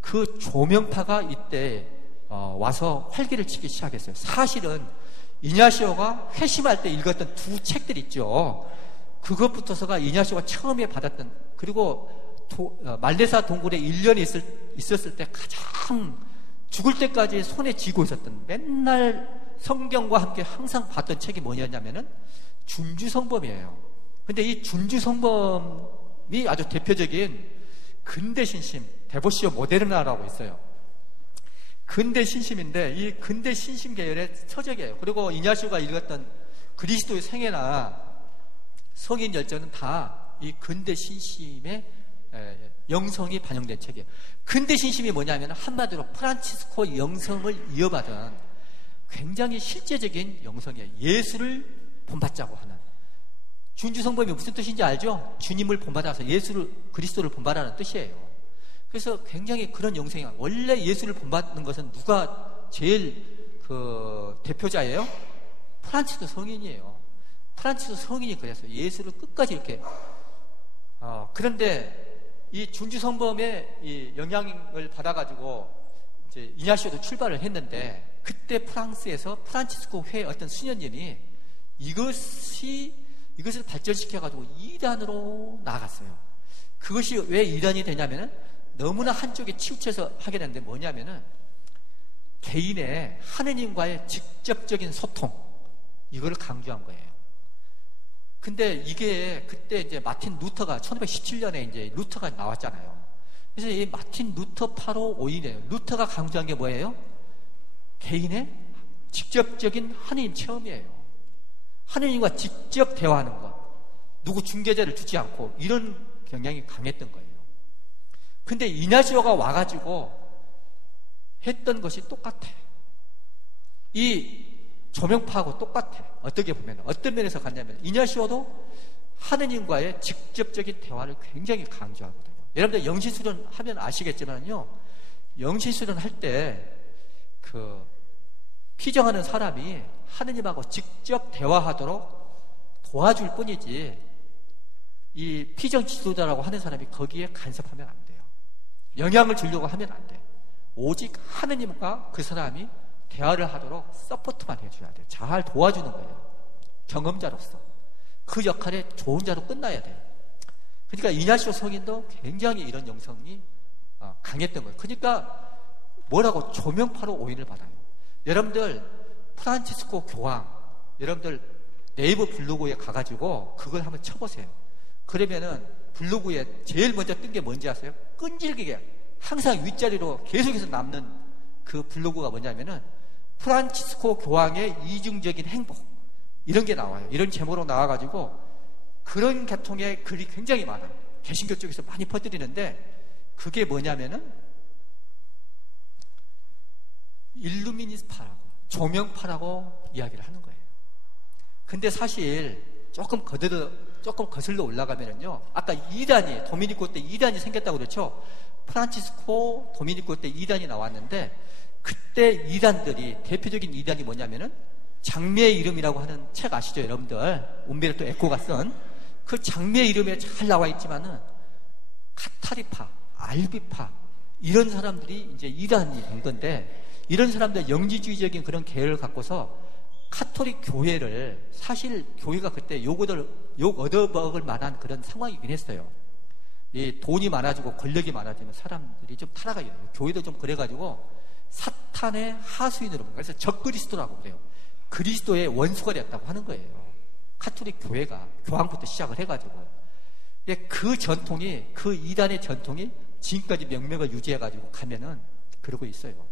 그 조명파가 이때 와서 활기를 치기 시작했어요. 사실은 이냐시오가 회심할 때 읽었던 두 책들 있죠. 그것부터서가 이냐시오가 처음에 받았던, 그리고 말레사 동굴에 1년이 있었을 때 가장 죽을 때까지 손에 쥐고 있었던, 맨날 성경과 함께 항상 봤던 책이 뭐냐면은 준주성범이에요. 근데 이 준주성범이 아주 대표적인 근대 신심, 데보시오 모데르나라고 있어요. 근대 신심인데 이 근대 신심 계열의 서적이에요. 그리고 이냐시오가 읽었던 그리스도의 생애나 성인 열전은 다 이 근대 신심의 영성이 반영된 책이에요. 근대 신심이 뭐냐면 한마디로 프란치스코 영성을 이어받은 굉장히 실제적인 영성이에요. 예수를 본받자고 하는. 준주성범이 무슨 뜻인지 알죠? 주님을 본받아서 예수를, 그리스도를 본받아라는 뜻이에요. 그래서 굉장히 그런 영성이에요. 원래 예수를 본받는 것은 누가 제일 그 대표자예요? 프란치스 성인이에요. 프란치스 성인이 그랬어요. 예수를 끝까지 이렇게. 그런데 이 준주성범의 이 영향을 받아가지고 이제 이냐시오도 출발을 했는데 그때 프랑스에서 프란치스코 회 어떤 수녀님이 이것을 발전시켜가지고 이단으로 나아갔어요. 그것이 왜 이단이 되냐면은 너무나 한쪽에 치우쳐서 하게 되는데 뭐냐면은 개인의 하느님과의 직접적인 소통, 이거를 강조한 거예요. 근데 이게 그때 이제 마틴 루터가 1517년에 이제 루터가 나왔잖아요. 그래서 이 마틴 루터 8호 5인이에요. 루터가 강조한 게 뭐예요? 개인의 직접적인 하느님 체험이에요. 하느님과 직접 대화하는 것, 누구 중개자를 두지 않고 이런 경향이 강했던 거예요. 근데 이냐시오가 와가지고 했던 것이 똑같아. 이 조명파하고 똑같아. 어떻게 보면 어떤 면에서 갔냐면 이냐시오도 하느님과의 직접적인 대화를 굉장히 강조하거든요. 여러분들 영신수련 하면 아시겠지만요, 영신수련 할 때 그 피정하는 사람이 하느님하고 직접 대화하도록 도와줄 뿐이지 이 피정 지도자라고 하는 사람이 거기에 간섭하면 안 돼요. 영향을 주려고 하면 안 돼. 오직 하느님과 그 사람이 대화를 하도록 서포트만 해줘야 돼요. 잘 도와주는 거예요. 경험자로서. 그 역할에 좋은 자로 끝나야 돼요. 그러니까 이냐시오 성인도 굉장히 이런 영성이 강했던 거예요. 그러니까 뭐라고 조명파로 오인을 받아요. 여러분들 프란치스코 교황, 여러분들 네이버 블로그에 가가지고 그걸 한번 쳐보세요. 그러면은 블로그에 제일 먼저 뜬 게 뭔지 아세요? 끈질기게 항상 윗자리로 계속해서 남는 그 블로그가 뭐냐면은 프란치스코 교황의 이중적인 행복, 이런 게 나와요. 이런 제목으로 나와가지고 그런 계통의 글이 굉장히 많아요. 개신교 쪽에서 많이 퍼뜨리는데 그게 뭐냐면은 일루미니스파라고, 조명파라고 이야기를 하는 거예요. 근데 사실 조금 거슬러 올라가면은요, 아까 이단이, 도미니코 때 이단이 생겼다고 그렇죠? 프란치스코 도미니코 때 이단이 나왔는데 그때 이단들이, 대표적인 이단이 뭐냐면은 장미의 이름이라고 하는 책 아시죠, 여러분들? 움베르토 에코가 쓴 그 장미의 이름에 잘 나와 있지만은 카타리파, 알비파, 이런 사람들이 이제 이단이 된 건데, 이런 사람들 영지주의적인 그런 계열을 갖고서 카톨릭 교회를, 사실 교회가 그때 욕 얻어먹을 만한 그런 상황이긴 했어요. 이 돈이 많아지고 권력이 많아지면 사람들이 좀 타락해요. 교회도 좀 그래가지고 사탄의 하수인으로, 그래서 적그리스도라고 그래요. 그리스도의 원수가 됐다고 하는 거예요. 카톨릭 교회가, 교황부터 시작을 해가지고. 그 전통이, 그 이단의 전통이 지금까지 명맥을 유지해가지고 가면은 그러고 있어요.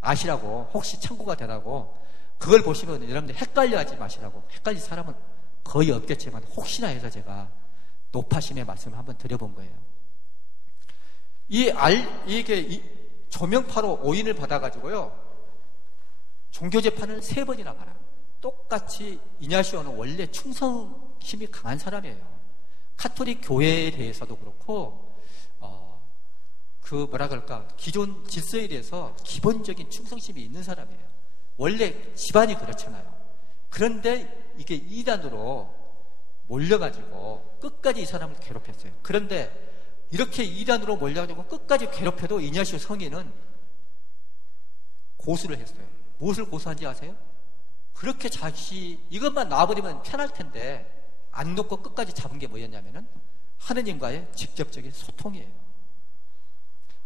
아시라고, 혹시 참고가 되라고. 그걸 보시면 여러분들 헷갈려 하지 마시라고. 헷갈릴 사람은 거의 없겠지만 혹시나 해서 제가 노파심의 말씀을 한번 드려본 거예요. 이게 조명파로 오인을 받아가지고요, 종교재판을 3번이나 봐라. 똑같이 이냐시오는 원래 충성심이 강한 사람이에요. 카톨릭 교회에 대해서도 그렇고, 그 뭐라 그럴까, 기존 질서에 대해서 기본적인 충성심이 있는 사람이에요. 원래 집안이 그렇잖아요. 그런데 이게 이단으로 몰려가지고 끝까지 이 사람을 괴롭혔어요. 그런데 이렇게 이단으로 몰려가지고 끝까지 괴롭혀도 이냐시오 성인은 고수를 했어요. 무엇을 고수한지 아세요? 그렇게 이것만 놔버리면 편할 텐데 안 놓고 끝까지 잡은 게 뭐였냐면은 하느님과의 직접적인 소통이에요.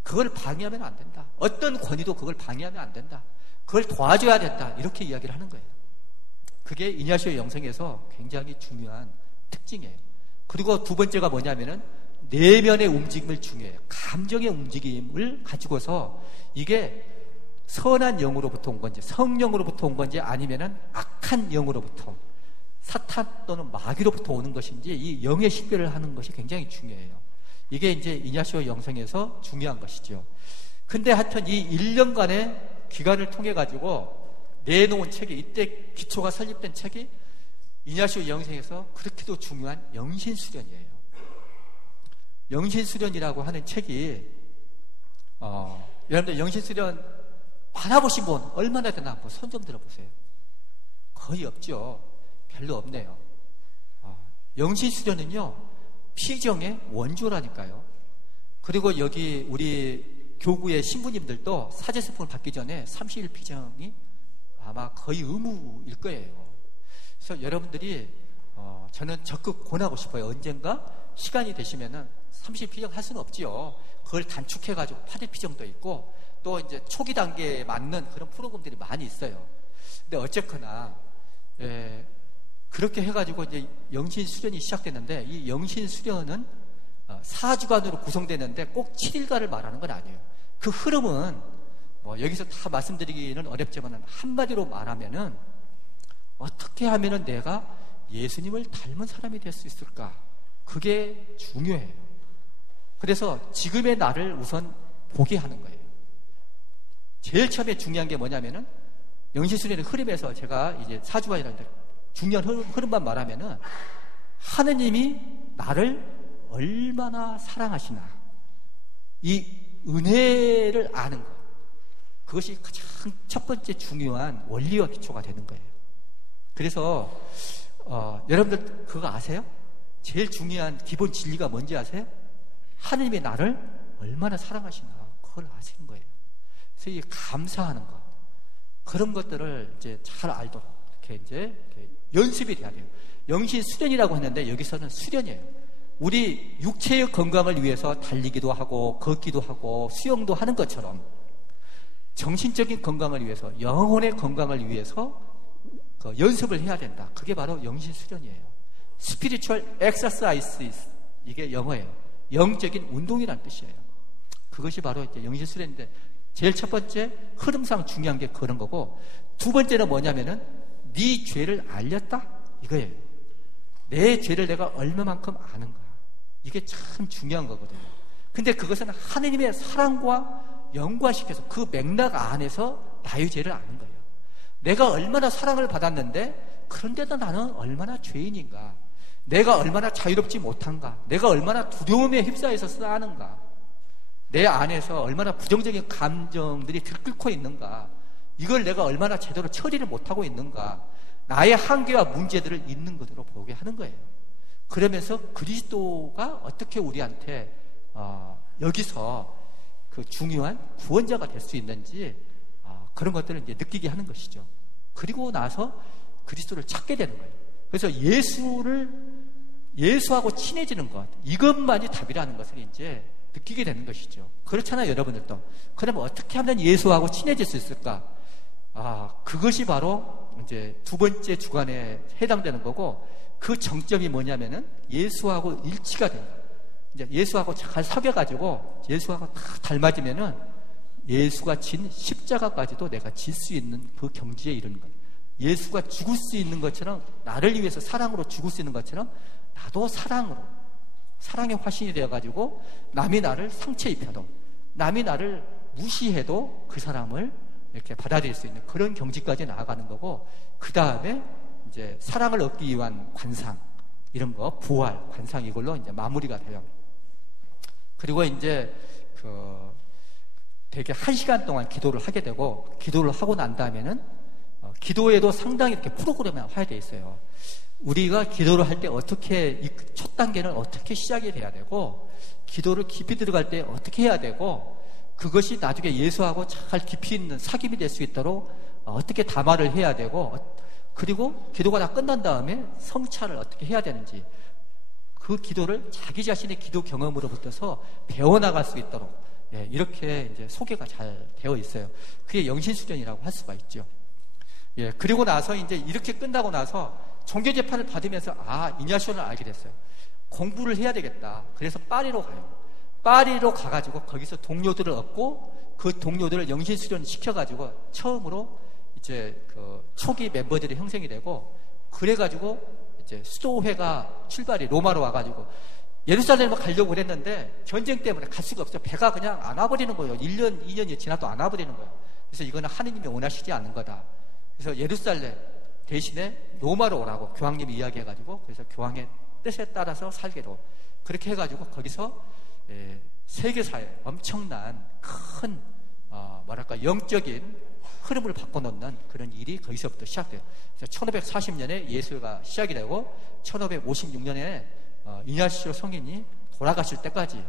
그걸 방해하면 안 된다. 어떤 권위도 그걸 방해하면 안 된다. 그걸 도와줘야 된다. 이렇게 이야기를 하는 거예요. 그게 이냐시오 영성에서 굉장히 중요한 특징이에요. 그리고 두 번째가 뭐냐면은 내면의 움직임을 중요해요. 감정의 움직임을 가지고서 이게 선한 영으로부터 온 건지 성령으로부터 온 건지 아니면은 악한 영으로부터 사탄 또는 마귀로부터 오는 것인지 이 영의 식별을 하는 것이 굉장히 중요해요. 이게 이제 이냐시오 영성에서 중요한 것이죠. 근데 하여튼 이 1년간의 기간을 통해 가지고 내놓은 책이 이때 기초가 설립된 책이 이냐시오 영성에서 그렇게도 중요한 영신수련이에요. 영신수련이라고 하는 책이 여러분들 영신수련 받아보신 분 얼마나 되나 한번 손 좀 들어보세요. 거의 없죠. 별로 없네요. 영신수련은요 피정의 원조라니까요. 그리고 여기 우리 교구의 신부님들도 사제수품을 받기 전에 30일 피정이 아마 거의 의무일 거예요. 그래서 여러분들이 저는 적극 권하고 싶어요. 언젠가 시간이 되시면은 30일 피정 할 수는 없지요. 그걸 단축해가지고 8일 피정도 있고 또 이제 초기 단계에 맞는 그런 프로그램들이 많이 있어요. 근데 어쨌거나 그렇게 해가지고 이제 영신 수련이 시작됐는데 이 영신 수련은 4주간으로 구성되는데 꼭 7일간을 말하는 건 아니에요. 그 흐름은 여기서 다 말씀드리기는 어렵지만 한마디로 말하면은 어떻게 하면은 내가 예수님을 닮은 사람이 될 수 있을까? 그게 중요해요. 그래서 지금의 나를 우선 보게 하는 거예요. 제일 처음에 중요한 게 뭐냐면은 영신수련의 흐름에서 제가 이제 4주간이라는데 중요한 흐름만 말하면은 하느님이 나를 얼마나 사랑하시나 이 은혜를 아는 것, 그것이 가장 첫 번째 중요한 원리와 기초가 되는 거예요. 그래서 여러분들 그거 아세요? 제일 중요한 기본 진리가 뭔지 아세요? 하느님이 나를 얼마나 사랑하시나 그걸 아시는 거예요. 그래서 이 감사하는 것, 그런 것들을 이제 잘 알도록 이렇게 연습이 돼야 돼요. 영신 수련이라고 했는데 여기서는 수련이에요. 우리 육체의 건강을 위해서 달리기도 하고 걷기도 하고 수영도 하는 것처럼 정신적인 건강을 위해서 영혼의 건강을 위해서 연습을 해야 된다. 그게 바로 영신 수련이에요. Spiritual exercises, 이게 영어예요. 영적인 운동이라는 뜻이에요. 그것이 바로 이제 영신 수련인데 제일 첫 번째 흐름상 중요한 게 그런 거고, 두 번째는 뭐냐면은 네 죄를 알렸다 이거예요. 내 죄를 내가 얼마만큼 아는가, 이게 참 중요한 거거든요. 근데 그것은 하느님의 사랑과 연관시켜서 그 맥락 안에서 나의 죄를 아는 거예요. 내가 얼마나 사랑을 받았는데 그런데도 나는 얼마나 죄인인가, 내가 얼마나 자유롭지 못한가, 내가 얼마나 두려움에 휩싸여서 싸는가, 내 안에서 얼마나 부정적인 감정들이 들끓고 있는가, 이걸 내가 얼마나 제대로 처리를 못하고 있는가, 나의 한계와 문제들을 있는 것으로 보게 하는 거예요. 그러면서 그리스도가 어떻게 우리한테 여기서 그 중요한 구원자가 될 수 있는지 그런 것들을 이제 느끼게 하는 것이죠. 그리고 나서 그리스도를 찾게 되는 거예요. 그래서 예수하고 친해지는 것, 이것만이 답이라는 것을 이제 느끼게 되는 것이죠. 그렇잖아요, 여러분들도. 그러면 어떻게 하면 예수하고 친해질 수 있을까? 그것이 바로 이제 두 번째 주간에 해당되는 거고, 그 정점이 뭐냐면은 예수하고 일치가 된다. 이제 예수하고 잘 사귀어가지고 예수하고 다 닮아지면은 예수가 진 십자가까지도 내가 질 수 있는 그 경지에 이르는 거예요. 예수가 죽을 수 있는 것처럼, 나를 위해서 사랑으로 죽을 수 있는 것처럼 나도 사랑의 화신이 되어가지고 남이 나를 상처 입혀도, 남이 나를 무시해도 그 사람을 이렇게 받아들일 수 있는 그런 경지까지 나아가는 거고, 그 다음에 이제 사랑을 얻기 위한 관상, 이런 거, 부활, 관상, 이걸로 이제 마무리가 돼요. 그리고 이제 되게 1시간 동안 기도를 하게 되고, 기도를 하고 난 다음에는 기도에도 상당히 이렇게 프로그램이 화해되어 있어요. 우리가 기도를 할 때 어떻게, 첫 단계는 어떻게 시작이 돼야 되고, 기도를 깊이 들어갈 때 어떻게 해야 되고, 그것이 나중에 예수하고 잘 깊이 있는 사귐이 될 수 있도록 어떻게 담화를 해야 되고, 그리고 기도가 다 끝난 다음에 성찰을 어떻게 해야 되는지, 그 기도를 자기 자신의 기도 경험으로부터서 배워나갈 수 있도록 예, 이렇게 이제 소개가 잘 되어 있어요. 그게 영신수련이라고 할 수가 있죠. 예, 그리고 나서 이제 이렇게 끝나고 나서 종교재판을 받으면서 이냐시오를 알게 됐어요. 공부를 해야 되겠다. 그래서 파리로 가요. 파리로 가가지고 거기서 동료들을 얻고 그 동료들을 영신수련 시켜가지고 처음으로 이제 그 초기 멤버들이 형성이 되고 그래가지고 이제 수도회가 출발이 로마로 와가지고 예루살렘을 가려고 그랬는데 전쟁 때문에 갈 수가 없어요. 배가 그냥 안 와버리는 거예요. 1년, 2년이 지나도 안 와버리는 거예요. 그래서 이거는 하느님이 원하시지 않는 거다. 그래서 예루살렘 대신에 로마로 오라고 교황님이 이야기해가지고 그래서 교황의 뜻에 따라서 살기로 그렇게 해가지고 거기서 세계사에 엄청난 큰 뭐랄까 영적인 흐름을 바꿔놓는 그런 일이 거기서부터 시작돼요. 그래서 1540년에 예수가 시작이 되고 1556년에 이냐시오 성인이 돌아가실 때까지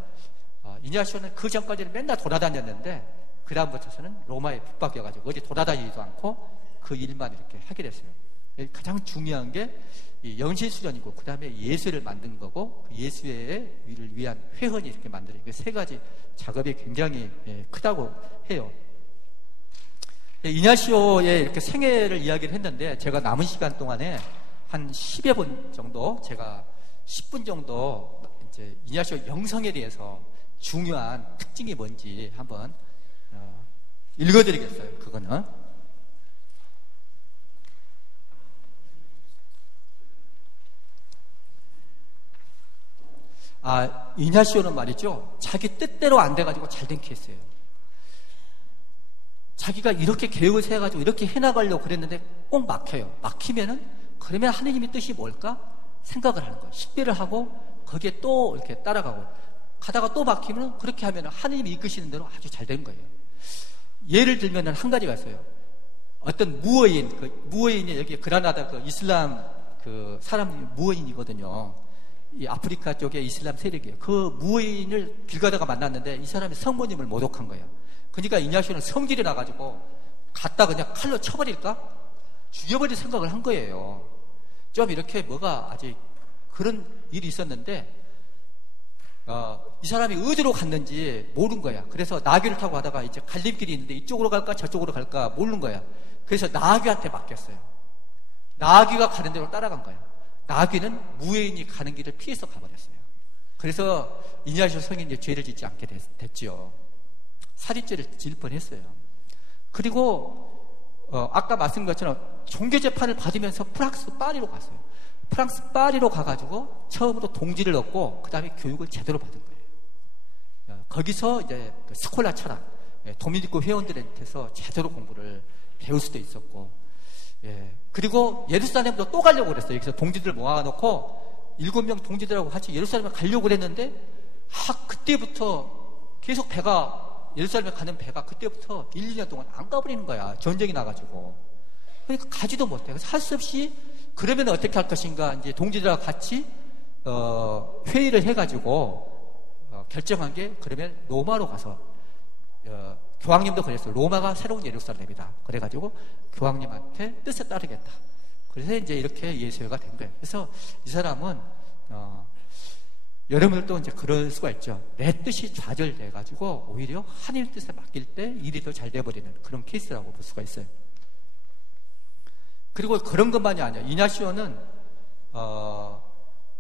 이냐시오는 그 전까지는 맨날 돌아다녔는데 그 다음부터서는 로마에 붙박여가지고 어디 돌아다니지도 않고 그 일만 이렇게 하게 됐어요. 가장 중요한 게 이 영신수련이고 그 다음에 예수를 만든 거고 그 예수의 위를 위한 회헌이 이렇게 만드는 그 세 가지 작업이 굉장히 크다고 해요. 이냐시오의 이렇게 생애를 이야기를 했는데 제가 남은 시간 동안에 한 10여 분 정도 제가 10분 정도 이제 이냐시오 영성에 대해서 중요한 특징이 뭔지 한번 읽어드리겠어요. 그거는 이냐시오는 말이죠. 자기 뜻대로 안 돼가지고 잘된 케이스예요. 자기가 이렇게 계획을 세워가지고 이렇게 해나가려고 그랬는데 꼭 막혀요. 막히면은 그러면 하느님의 뜻이 뭘까? 생각을 하는 거예요. 식별을 하고 거기에 또 이렇게 따라가고 가다가 또 막히면 그렇게 하면 하느님이 이끄시는 대로 아주 잘 된 거예요. 예를 들면 한 가지가 있어요. 어떤 무어인이 여기 그라나다 그 이슬람 그 사람이 무어인이거든요. 이 아프리카 쪽에 이슬람 세력이에요. 그 무어인을 길 가다가 만났는데 이 사람이 성모님을 모독한 거예요. 그러니까 이냐시오는 성질이 나가지고 갖다 그냥 칼로 쳐버릴까? 죽여버릴 생각을 한 거예요. 좀 이렇게 뭐가 아직 그런 일이 있었는데 이 사람이 어디로 갔는지 모르는 거야. 그래서 나귀를 타고 가다가 이제 갈림길이 있는데 이쪽으로 갈까 저쪽으로 갈까 모르는 거야. 그래서 나귀한테 맡겼어요. 나귀가 가는 대로 따라간 거야. 나귀는 무예인이 가는 길을 피해서 가버렸어요. 그래서 이냐시오 성인이 죄를 짓지 않게 됐죠. 살인죄를 질 뻔했어요. 그리고 아까 말씀드린 것처럼 종교재판을 받으면서 프랑스 파리로 갔어요. 프랑스 파리로 가가지고 처음으로 동지를 얻고 그 다음에 교육을 제대로 받은 거예요. 거기서 이제 그 스콜라 철학, 도미니코 회원들한테서 제대로 공부를 배울 수도 있었고, 그리고 예루살렘도 또 가려고 그랬어요. 여기서 동지들 모아놓고 7명 동지들하고 같이 예루살렘에 가려고 그랬는데 그때부터 계속 배가 예루살렘에 가는 배가 그때부터 1, 2년 동안 안 가버리는 거야. 전쟁이 나가지고. 그러니까 가지도 못해. 그래서 할 수 없이 그러면 어떻게 할 것인가 이제 동지들하고 같이 회의를 해가지고 결정한 게 그러면 로마로 가서 교황님도 그랬어요. 로마가 새로운 예루살렘이다. 그래가지고 교황님한테 뜻에 따르겠다. 그래서 이제 이렇게 예수회가 된 거예요. 그래서 이 사람은 여러분들도 이제 그럴 수가 있죠. 내 뜻이 좌절돼가지고 오히려 하나님 뜻에 맡길 때 일이 더 잘 돼버리는 그런 케이스라고 볼 수가 있어요. 그리고 그런 것만이 아니에요. 이냐시오는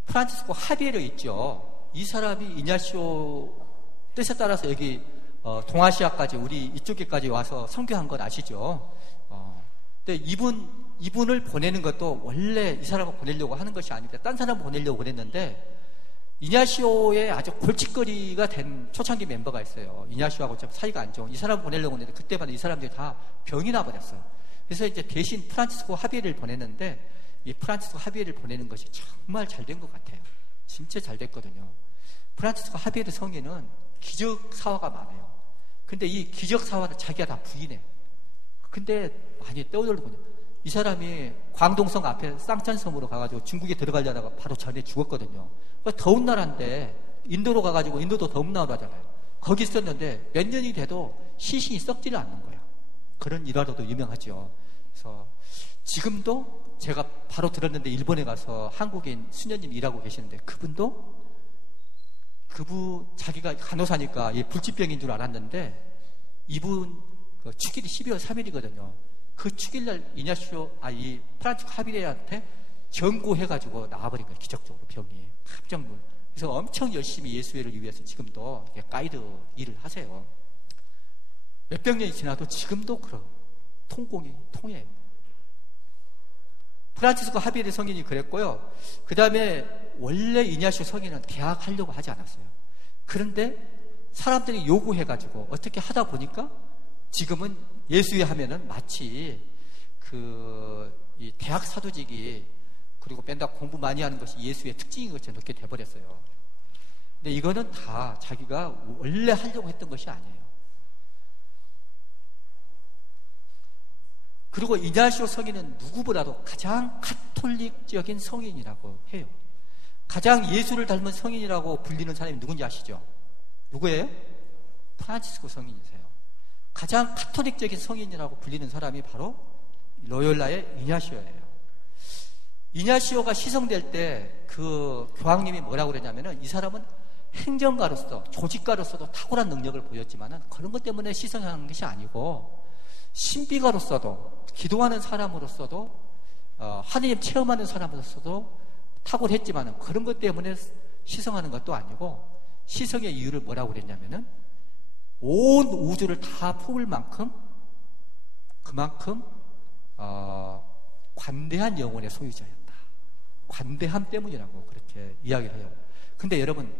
프란치스코 하비에르 있죠. 이 사람이 이냐시오 뜻에 따라서 여기 동아시아까지 우리 이쪽에까지 와서 선교한 건 아시죠? 근데 이분을 보내는 것도 원래 이 사람을 보내려고 하는 것이 아닌데 딴 사람을 보내려고 그랬는데 이냐시오의 아주 골칫거리가 된 초창기 멤버가 있어요. 이냐시오하고 좀 사이가 안 좋은 이 사람 보내려고 했는데 그때마다 이 사람들이 다 병이 나버렸어요. 그래서 이제 대신 프란치스코 하비에를 보냈는데 이 프란치스코 하비에를 보내는 것이 정말 잘 된 것 같아요. 진짜 잘 됐거든요. 프란치스코 하비에르 성인은 기적 사화가 많아요. 근데 이 기적 사화를 자기가 다 부인해. 근데 많이 떠들거든요. 이 사람이 광동성 앞에 쌍천섬으로 가가지고 중국에 들어가려다가 바로 전에 죽었거든요. 더운 나라인데 인도로 가가지고 인도도 더운 나라잖아요. 거기 있었는데 몇 년이 돼도 시신이 썩지를 않는 거예요. 그런 일화로도 유명하죠. 그래서 지금도 제가 바로 들었는데 일본에 가서 한국인 수녀님 일하고 계시는데 그분도 그분 자기가 간호사니까 불치병인 줄 알았는데 이분 축일이 12월 3일이거든요. 그 축일날 이 프란치스코 하비레한테 전고해가지고 나와버린 거예요. 기적적으로 병이 깜짝 놀. 그래서 엄청 열심히 예수회를 위해서 지금도 가이드 일을 하세요. 몇백 년이 지나도 지금도 그런 통공이 통해요. 프란치스코 하비레 성인이 그랬고요. 그 다음에 원래 이냐시오 성인은 대학 하려고 하지 않았어요. 그런데 사람들이 요구해가지고 어떻게 하다 보니까 지금은 예수회 하면은 마치 이 대학 사도직이 그리고 맨날 공부 많이 하는 것이 예수의 특징인 것처럼 그렇게 돼버렸어요. 근데 이거는 다 자기가 원래 하려고 했던 것이 아니에요. 그리고 이냐시오 성인은 누구보다도 가장 가톨릭적인 성인이라고 해요. 가장 예수를 닮은 성인이라고 불리는 사람이 누군지 아시죠? 누구예요? 프란치스코 성인이세요. 가장 가톨릭적인 성인이라고 불리는 사람이 바로 로욜라의 이냐시오예요. 이냐시오가 시성될 때 그 교황님이 뭐라고 그랬냐면은 이 사람은 행정가로서 조직가로서도 탁월한 능력을 보였지만은 그런 것 때문에 시성하는 것이 아니고 신비가로서도 기도하는 사람으로서도 하느님 체험하는 사람으로서도 탁월했지만은 그런 것 때문에 시성하는 것도 아니고 시성의 이유를 뭐라고 그랬냐면은 온 우주를 다 품을 만큼 그만큼 관대한 영혼의 소유자였다. 관대함 때문이라고 그렇게 이야기를 해요. 근데 여러분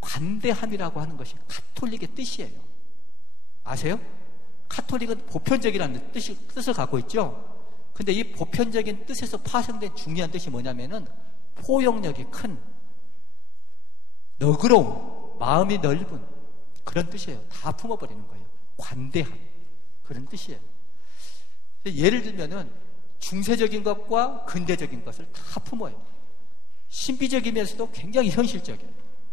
관대함이라고 하는 것이 가톨릭의 뜻이에요. 아세요? 가톨릭은 보편적이라는 뜻을 갖고 있죠. 근데 이 보편적인 뜻에서 파생된 중요한 뜻이 뭐냐면은 포용력이 큰 너그러움, 마음이 넓은 그런 뜻이에요. 다 품어버리는 거예요. 관대함 그런 뜻이에요. 예를 들면은 중세적인 것과 근대적인 것을 다 품어요. 신비적이면서도 굉장히 현실적이에요.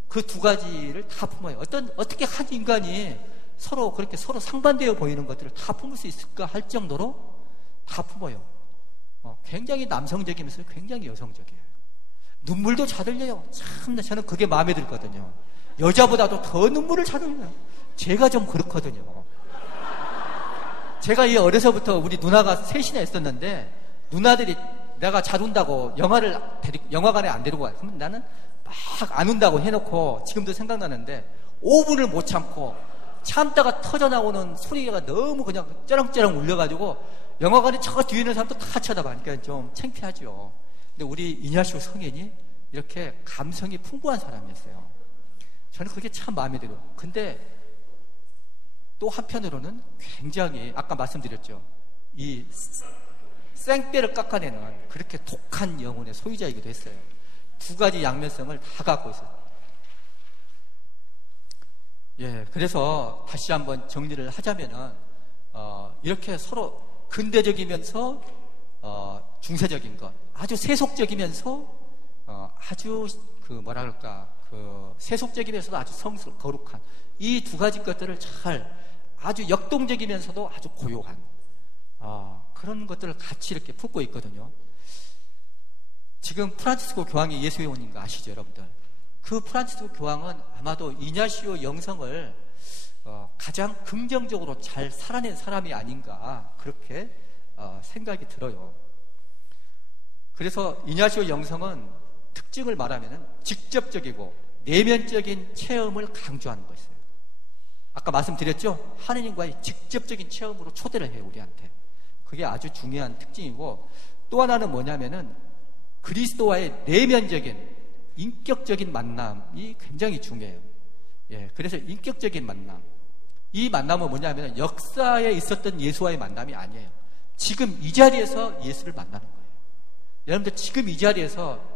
그 두 가지를 다 품어요. 어떻게 한 인간이 그렇게 서로 상반되어 보이는 것들을 다 품을 수 있을까 할 정도로 다 품어요. 굉장히 남성적이면서 굉장히 여성적이에요. 눈물도 잘 흘려요. 참, 저는 그게 마음에 들거든요. 여자보다도 더 눈물을 잘 흘려요. 제가 좀 그렇거든요. 제가 어려서부터 우리 누나가 셋이나 있었는데, 누나들이 내가 잘 운다고 영화관에 안 데리고 가요. 그러면 나는 막 안 운다고 해놓고, 지금도 생각나는데, 5분을 못 참다가 터져 나오는 소리가 너무 그냥 쩌렁쩌렁 울려가지고, 영화관에 저 뒤에 있는 사람도 다 쳐다보니까 좀 창피하죠. 근데 우리 이냐시오 성인이 이렇게 감성이 풍부한 사람이었어요. 저는 그게 참 마음에 들어요. 근데 또 한편으로는 굉장히 아까 말씀드렸죠. 이 생떼를 깎아내는 그렇게 독한 영혼의 소유자이기도 했어요. 두 가지 양면성을 다 갖고 있어요. 그래서 다시 한번 정리를 하자면은 이렇게 서로 근대적이면서 중세적인 것, 아주 세속적이면서 아주 세속적이면서도 아주 성스럽고 거룩한 이 두 가지 것들을 아주 역동적이면서도 아주 고요한 그런 것들을 같이 이렇게 품고 있거든요. 지금 프란치스코 교황이 예수회 온 거 아시죠, 여러분들? 그 프란치스코 교황은 아마도 이냐시오 영성을 가장 긍정적으로 잘 살아낸 사람이 아닌가 그렇게 생각이 들어요. 그래서 이냐시오 영성은 특징을 말하면 직접적이고 내면적인 체험을 강조하는 것이에요. 아까 말씀드렸죠? 하느님과의 직접적인 체험으로 초대를 해요, 우리한테. 그게 아주 중요한 특징이고, 또 하나는 뭐냐면은 그리스도와의 내면적인 인격적인 만남이 굉장히 중요해요. 그래서 인격적인 만남. 이 만남은 뭐냐면 역사에 있었던 예수와의 만남이 아니에요. 지금 이 자리에서 예수를 만나는 거예요. 여러분들 지금 이 자리에서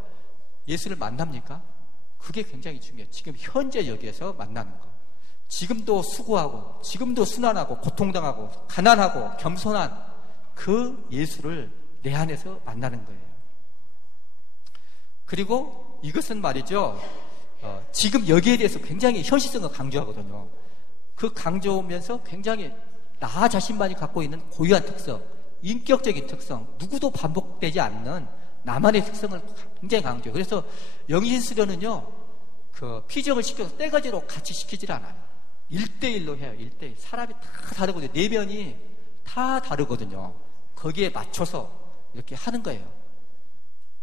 예수를 만납니까? 그게 굉장히 중요해요. 지금 현재 여기에서 만나는 거. 지금도 수고하고, 지금도 순환하고, 고통당하고, 가난하고, 겸손한 그 예수를 내 안에서 만나는 거예요. 그리고 이것은 말이죠, 지금 여기에 대해서 굉장히 현실성을 강조하거든요. 그 강조하면서 굉장히 나 자신만이 갖고 있는 고유한 특성, 인격적인 특성, 누구도 반복되지 않는 나만의 특성을 굉장히 강조해요. 그래서 영신 수련은요, 그 피정을 시켜서 떼가지로 같이 시키질 않아요. 1대1로 해요. 1대1. 사람이 다 다르거든요. 내면이 다 다르거든요. 거기에 맞춰서 이렇게 하는 거예요.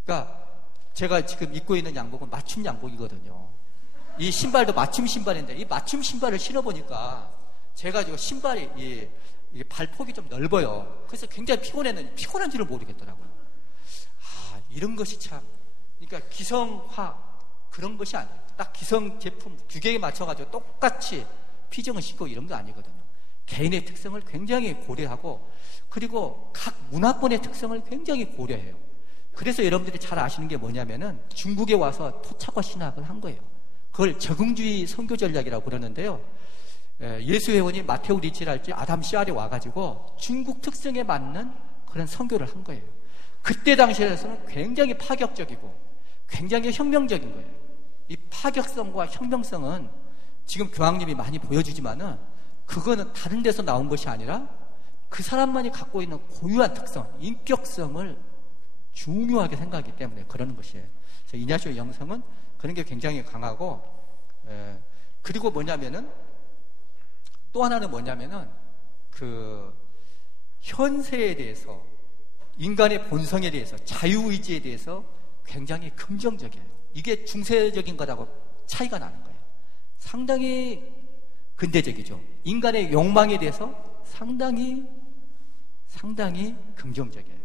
그러니까 제가 지금 입고 있는 양복은 맞춤 양복이거든요. 이 신발도 맞춤 신발인데 이 맞춤 신발을 신어보니까 제가 지금 신발이 이게 발폭이 좀 넓어요. 그래서 굉장히 피곤했는데 피곤한 줄을 모르겠더라고요. 아, 이런 것이 참, 그러니까 기성화 그런 것이 아니에요. 딱 기성 제품 규격에 맞춰가지고 똑같이 피정을 시키고 이런 거 아니거든요. 개인의 특성을 굉장히 고려하고 그리고 각 문화권의 특성을 굉장히 고려해요. 그래서 여러분들이 잘 아시는 게 뭐냐면은 중국에 와서 토착화 신학을 한 거예요. 그걸 적응주의 선교 전략이라고 그러는데요. 예수 회원이 마테오 리치랄지 아담 씨알이 와가지고 중국 특성에 맞는 그런 선교를 한 거예요. 그때 당시에서는 굉장히 파격적이고 굉장히 혁명적인 거예요. 이 파격성과 혁명성은 지금 교황님이 많이 보여주지만은 그거는 다른 데서 나온 것이 아니라 그 사람만이 갖고 있는 고유한 특성, 인격성을 중요하게 생각하기 때문에 그러는 것이에요. 그래서 이냐시오 영성은 그런 게 굉장히 강하고, 그리고 뭐냐면은 또 하나는 뭐냐면은 그 현세에 대해서, 인간의 본성에 대해서, 자유의지에 대해서 굉장히 긍정적이에요. 이게 중세적인 거라고 차이가 나는 거예요. 상당히 근대적이죠. 인간의 욕망에 대해서 상당히 긍정적이에요.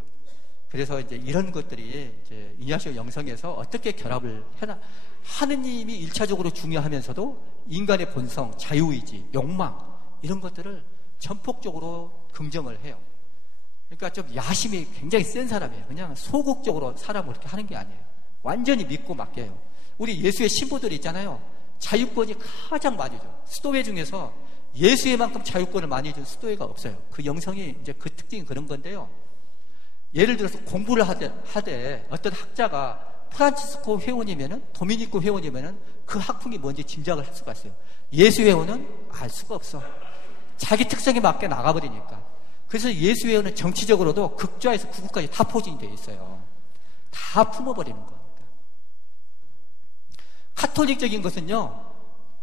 그래서 이제 이런 것들이 이제 이냐시오 영성에서 어떻게 결합을 해나, 하느님이 1차적으로 중요하면서도 인간의 본성, 자유의지, 욕망 이런 것들을 전폭적으로 긍정을 해요. 그러니까 좀 야심이 굉장히 센 사람이에요. 그냥 소극적으로 사람을 그렇게 하는 게 아니에요. 완전히 믿고 맡겨요. 우리 예수의 신부들이 있잖아요. 자유권이 가장 많이 줘. 스토웨 중에서 예수의만큼 자유권을 많이 준 스토웨가 없어요. 그 영성이 이제 그 특징이 그런 건데요. 예를 들어서 공부를 하되 어떤 학자가 프란치스코 회원이면은, 도미니코 회원이면은 그 학풍이 뭔지 짐작을 할 수가 있어요. 예수 회원은 알 수가 없어. 자기 특성에 맞게 나가버리니까. 그래서 예수 회원은 정치적으로도 극좌에서 극우까지 다 포진이 되어 있어요. 다 품어버리는 겁니다. 카톨릭적인 것은요,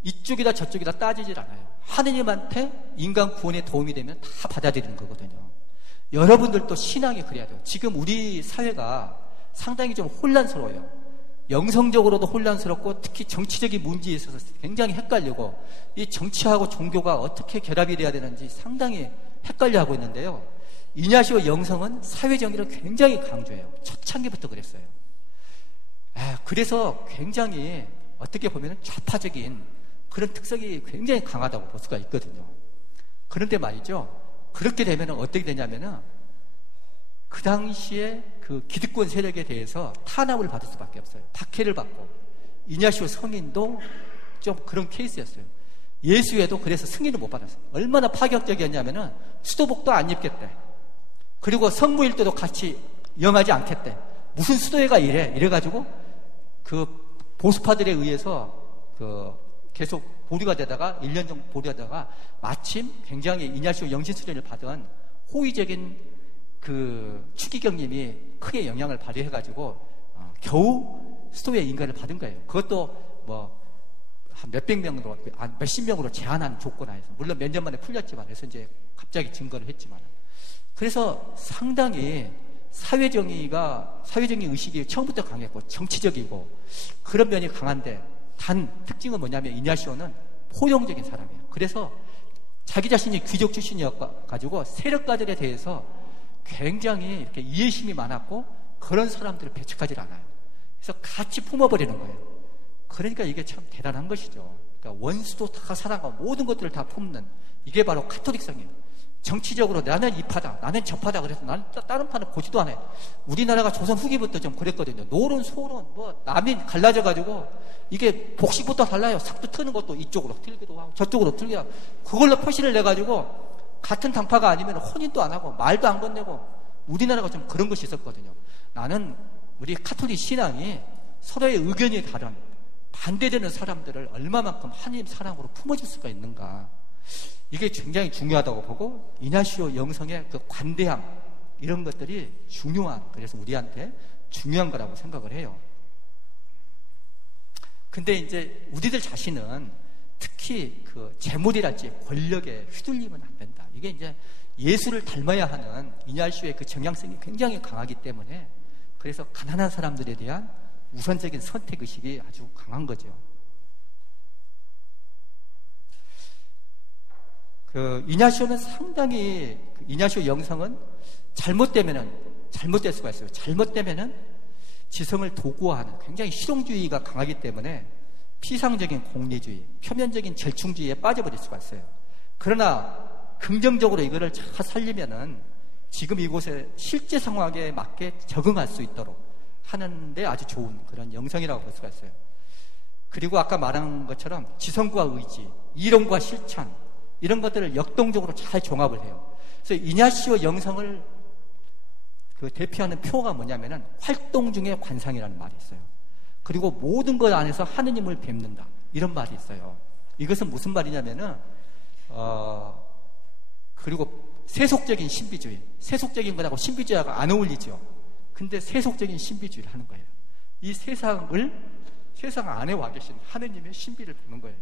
이쪽이다 저쪽이다 따지질 않아요. 하느님한테 인간 구원에 도움이 되면 다 받아들이는 거거든요. 여러분들도 신앙이 그래야 돼요. 지금 우리 사회가 상당히 좀 혼란스러워요. 영성적으로도 혼란스럽고 특히 정치적인 문제에 있어서 굉장히 헷갈리고, 이 정치하고 종교가 어떻게 결합이 돼야 되는지 상당히 헷갈려하고 있는데요. 이냐시오 영성은 사회정의를 굉장히 강조해요. 초창기부터 그랬어요. 그래서 굉장히 어떻게 보면 좌파적인 그런 특성이 굉장히 강하다고 볼 수가 있거든요. 그런데 말이죠, 그렇게 되면 어떻게 되냐면은 그 당시에 그 기득권 세력에 대해서 탄압을 받을 수밖에 없어요. 박해를 받고. 이냐시오 성인도 좀 그런 케이스였어요. 예수에도 그래서 승인을 못 받았어요. 얼마나 파격적이었냐면은 수도복도 안 입겠대. 그리고 성무일 때도 같이 영하지 않겠대. 무슨 수도회가 이래가지고 그 보수파들에 의해서 그 계속 보류가 되다가 1년 정도 보류가 되다가 마침 굉장히 이냐시오 영신 수련을 받은 호의적인 그 추기경님이 크게 영향을 발휘해가지고 겨우 수도회 인가를 받은 거예요. 그것도 뭐 한 몇백 명으로, 몇십 명으로 제한한 조건 하에서, 물론 몇 년 만에 풀렸지만, 그래서 이제 갑자기 증거를 했지만, 그래서 상당히 사회정의 의식이 처음부터 강했고 정치적이고 그런 면이 강한데, 단 특징은 뭐냐면 이냐시오는 포용적인 사람이에요. 그래서 자기 자신이 귀족 출신이어가지고 세력가들에 대해서 굉장히 이렇게 이해심이 많았고 그런 사람들을 배척하지 않아요. 그래서 같이 품어버리는 거예요. 그러니까 이게 참 대단한 것이죠. 그러니까 원수도 다 사랑하고 모든 것들을 다 품는, 이게 바로 카톨릭성이에요. 정치적으로 나는 이 파다, 나는 저 파다, 그래서 나는 다른 파는 보지도 않아요. 우리나라가 조선 후기부터 좀 그랬거든요. 노론, 소론, 뭐 남인 갈라져가지고 이게 복식부터 달라요. 삭도 트는 것도 이쪽으로 틀기도 하고 저쪽으로 틀기도 하고, 그걸로 표시를 내가지고 같은 당파가 아니면 혼인도 안 하고 말도 안 건네고, 우리나라가 좀 그런 것이 있었거든요. 나는 우리 카톨릭 신앙이 서로의 의견이 다른 반대되는 사람들을 얼마만큼 하나님 사랑으로 품어줄 수가 있는가, 이게 굉장히 중요하다고 보고, 이냐시오 영성의 그 관대함 이런 것들이 중요한, 그래서 우리한테 중요한 거라고 생각을 해요. 근데 이제 우리들 자신은 특히 그 재물이랄지 권력에 휘둘리면 안 된다. 이게 이제 예수를 닮아야 하는 이냐시오의 그 정향성이 굉장히 강하기 때문에 그래서 가난한 사람들에 대한 우선적인 선택의식이 아주 강한 거죠. 그 이냐시오는 상당히 이냐시오 영성은 잘못될 수가 있어요. 잘못되면은 지성을 도구화하는 굉장히 실용주의가 강하기 때문에 피상적인 공리주의, 표면적인 절충주의에 빠져버릴 수가 있어요. 그러나 긍정적으로 이거를 잘 살리면은 지금 이곳의 실제 상황에 맞게 적응할 수 있도록 하는데 아주 좋은 그런 영성이라고 볼 수가 있어요. 그리고 아까 말한 것처럼 지성과 의지, 이론과 실천 이런 것들을 역동적으로 잘 종합을 해요. 그래서 이냐시오 영성을 그 대표하는 표가 뭐냐면은 활동 중의 관상이라는 말이 있어요. 그리고 모든 것 안에서 하느님을 뵙는다 이런 말이 있어요. 이것은 무슨 말이냐면은 그리고 세속적인 신비주의, 세속적인 것하고 신비주의가 안 어울리죠. 근데 세속적인 신비주의를 하는 거예요. 이 세상 안에 와 계신 하느님의 신비를 보는 거예요.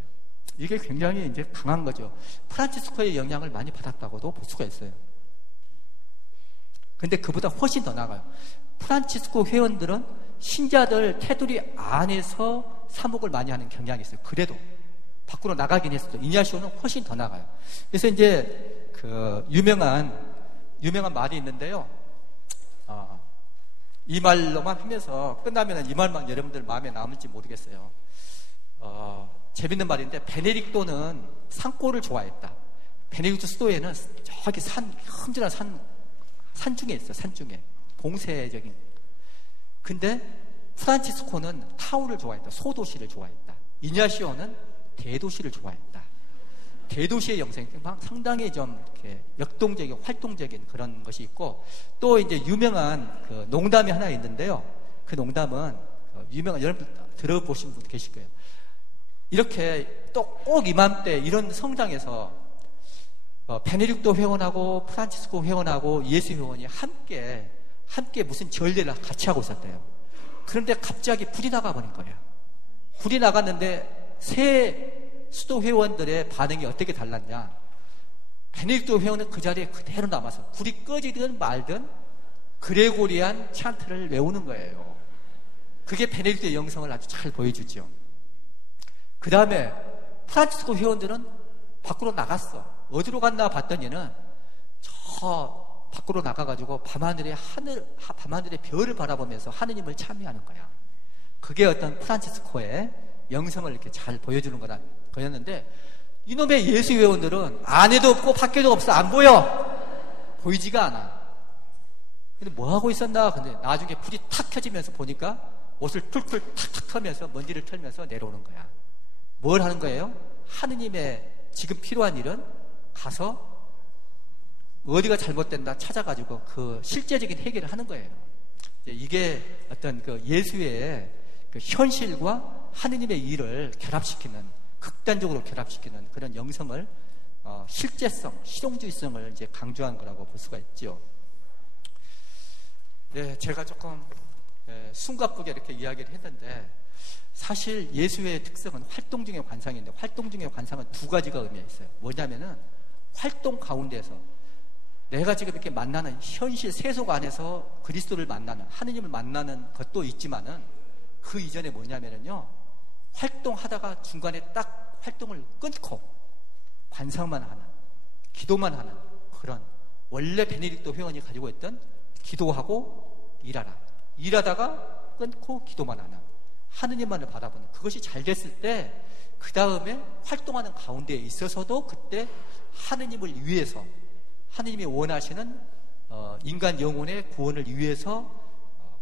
이게 굉장히 이제 강한 거죠. 프란치스코의 영향을 많이 받았다고도 볼 수가 있어요. 근데 그보다 훨씬 더 나아가요. 프란치스코 회원들은 신자들 테두리 안에서 사목을 많이 하는 경향이 있어요. 그래도 밖으로 나가긴 했어도 이냐시오는 훨씬 더 나가요. 그래서 이제 그 유명한 말이 있는데요. 이 말로만 하면서 끝나면 이 말만 여러분들 마음에 남을지 모르겠어요. 재밌는 말인데 베네딕토는 산골을 좋아했다. 베네딕토 수도에는 저기 험준한 산 중에 있어. 산 중에 봉쇄적인. 근데 프란치스코는 타우를 좋아했다. 소도시를 좋아했다. 이냐시오는 대도시를 좋아했다. 대도시의 영성이 상당히 좀 이렇게 역동적이고 활동적인 그런 것이 있고, 또 이제 유명한 그 농담이 하나 있는데요. 그 농담은 유명한, 여러분 들어보신 분 계실 거예요. 이렇게 또 꼭 이맘때 이런 성당에서 베네딕토 회원하고 프란치스코 회원하고 예수 회원이 함께 무슨 전례를 같이 하고 있었대요. 그런데 갑자기 불이 나가버린 거예요. 불이 나갔는데 새 수도 회원들의 반응이 어떻게 달랐냐? 베네딕토 회원은 그 자리에 그대로 남아서 불이 꺼지든 말든 그레고리안 찬트를 외우는 거예요. 그게 베네딕토의 영성을 아주 잘 보여주죠. 그 다음에 프란치스코 회원들은 밖으로 나갔어. 어디로 갔나 봤더니는 저 밖으로 나가가지고 밤하늘의 별을 바라보면서 하느님을 찬미하는 거야. 그게 어떤 프란치스코의 영성을 이렇게 잘 보여주는 거였는데, 이놈의 예수 회원들은 안에도 없고 밖에도 없어. 안 보여. 보이지가 않아. 근데 뭐 하고 있었나? 근데 나중에 불이 탁 켜지면서 보니까 옷을 툴툴 탁탁 털면서 먼지를 털면서 내려오는 거야. 뭘 하는 거예요? 하느님의 지금 필요한 일은 가서 어디가 잘못된다 찾아가지고 그 실제적인 해결을 하는 거예요. 이게 어떤 그 예수의 그 현실과 하느님의 일을 결합시키는, 극단적으로 결합시키는 그런 영성을 실제성, 실용주의성을 이제 강조한 거라고 볼 수가 있죠. 네, 제가 조금 숨가쁘게 이렇게 이야기를 했는데, 사실 예수의 특성은 활동 중의 관상인데, 활동 중의 관상은 두 가지가 의미가 있어요. 뭐냐면은 활동 가운데서 내가 지금 이렇게 만나는 현실 세속 안에서 그리스도를 만나는, 하느님을 만나는 것도 있지만은 그 이전에 뭐냐면은요, 활동하다가 중간에 딱 활동을 끊고 관상만 하는, 기도만 하는 그런, 원래 베네딕토 회원이 가지고 있던 기도하고 일하다가 끊고 기도만 하는, 하느님만을 바라보는, 그것이 잘 됐을 때 그 다음에 활동하는 가운데에 있어서도 그때 하느님을 위해서, 하느님이 원하시는 인간 영혼의 구원을 위해서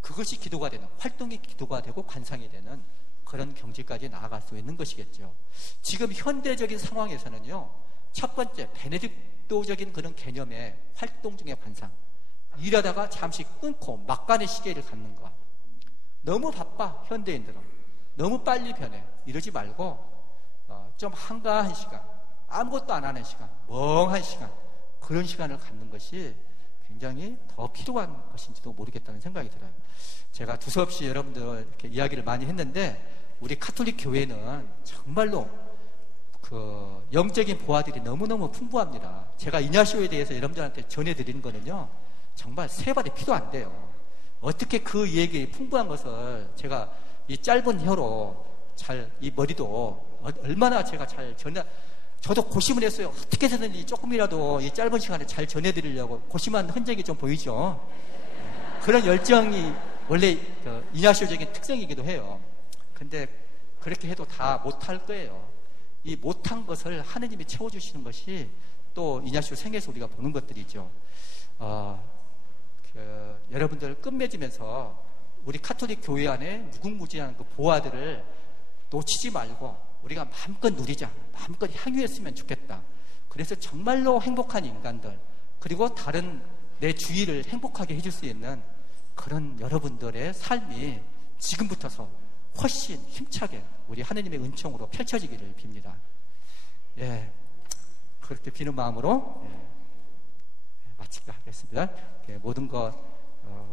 그것이 기도가 되는, 활동이 기도가 되고 관상이 되는 그런 경지까지 나아갈 수 있는 것이겠죠. 지금 현대적인 상황에서는요, 첫 번째 베네딕토적인 그런 개념의 활동 중의 관상, 일하다가 잠시 끊고 막간의 시계를 갖는 것. 너무 바빠, 현대인들은. 너무 빨리 변해. 이러지 말고 좀 한가한 시간, 아무것도 안 하는 시간, 멍한 시간, 그런 시간을 갖는 것이 굉장히 더 필요한 것인지도 모르겠다는 생각이 들어요. 제가 두서없이 여러분들 이렇게 이야기를 많이 했는데, 우리 카톨릭 교회는 정말로 그 영적인 보화들이 너무너무 풍부합니다. 제가 이냐시오에 대해서 여러분들한테 전해드리는 거는요, 정말 세 발의 피도 안 돼요. 어떻게 그 얘기 풍부한 것을 제가 이 짧은 혀로 이 머리도 얼마나 제가 잘 저도 고심을 했어요. 어떻게 해서든지 조금이라도 이 짧은 시간에 잘 전해드리려고 고심한 흔적이 좀 보이죠. 그런 열정이 원래 그 이냐시오적인 특성이기도 해요. 근데 그렇게 해도 다 못할 거예요. 이 못한 것을 하느님이 채워주시는 것이 또 이냐시오 생애에서 우리가 보는 것들이죠. 여러분들 끝맺으면서 우리 카톨릭 교회 안에 무궁무진한 그 보화들을 놓치지 말고 우리가 마음껏 누리자, 마음껏 향유했으면 좋겠다. 그래서 정말로 행복한 인간들, 그리고 다른 내 주위를 행복하게 해줄 수 있는 그런 여러분들의 삶이 지금부터서 훨씬 힘차게 우리 하느님의 은총으로 펼쳐지기를 빕니다. 예, 그렇게 비는 마음으로 마치게 하겠습니다. 모든 것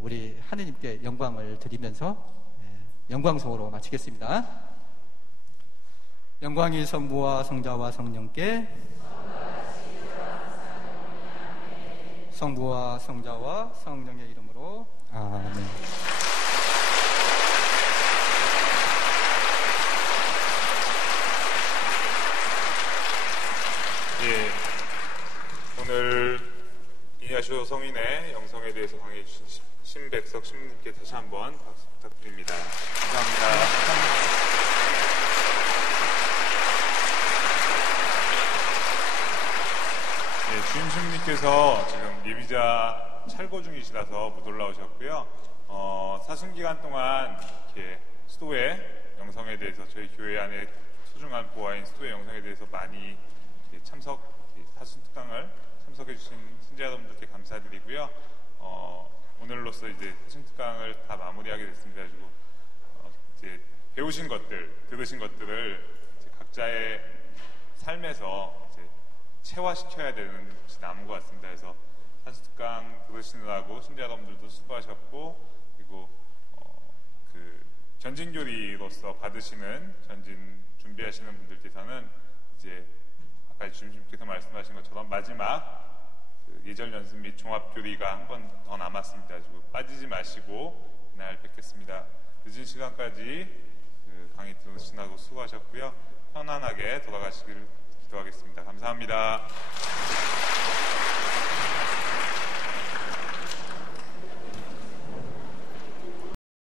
우리 하느님께 영광을 드리면서 영광송으로 마치겠습니다. 영광이 성부와 성자와 성령께, 성부와 성자와 성령의 이름으로 아멘. 예, 오늘 이냐시오 성인의 영성에 대해서 강의해 주신 신백석 신부님께 다시 한번 박수 부탁드립니다. 감사합니다. 예, 주임 신부님께서 지금 예비자 찰거 중이시라서 못 올라오셨고요. 사순기간 동안 이렇게 수도의 영성에 대해서 저희 교회 안에 소중한 보화인 수도의 영성에 대해서 많이 사순특강을 참석해주신 신자여러분들께 감사드리고요. 오늘로써 이제 사순특강을 다 마무리하게 됐습니다. 그리고 이제 배우신 것들, 들으신 것들을 이제 각자의 삶에서 이제 체화시켜야 되는 것이 남은 것 같습니다. 그래서 사순특강 들으시느라고 신자 여러분들도 수고하셨고, 그리고 그 전진교리로서 받으시는 전진 준비하시는 분들께서는 이제 아까 주임님께서 말씀하신 것처럼 마지막 그 예절 연습 및 종합교리가 한 번 더 남았습니다. 그리고 빠지지 마시고 그날 뵙겠습니다. 늦은 시간까지 그 강의 들으시느라고 수고하셨고요. 편안하게 돌아가시기를 기도하겠습니다. 감사합니다.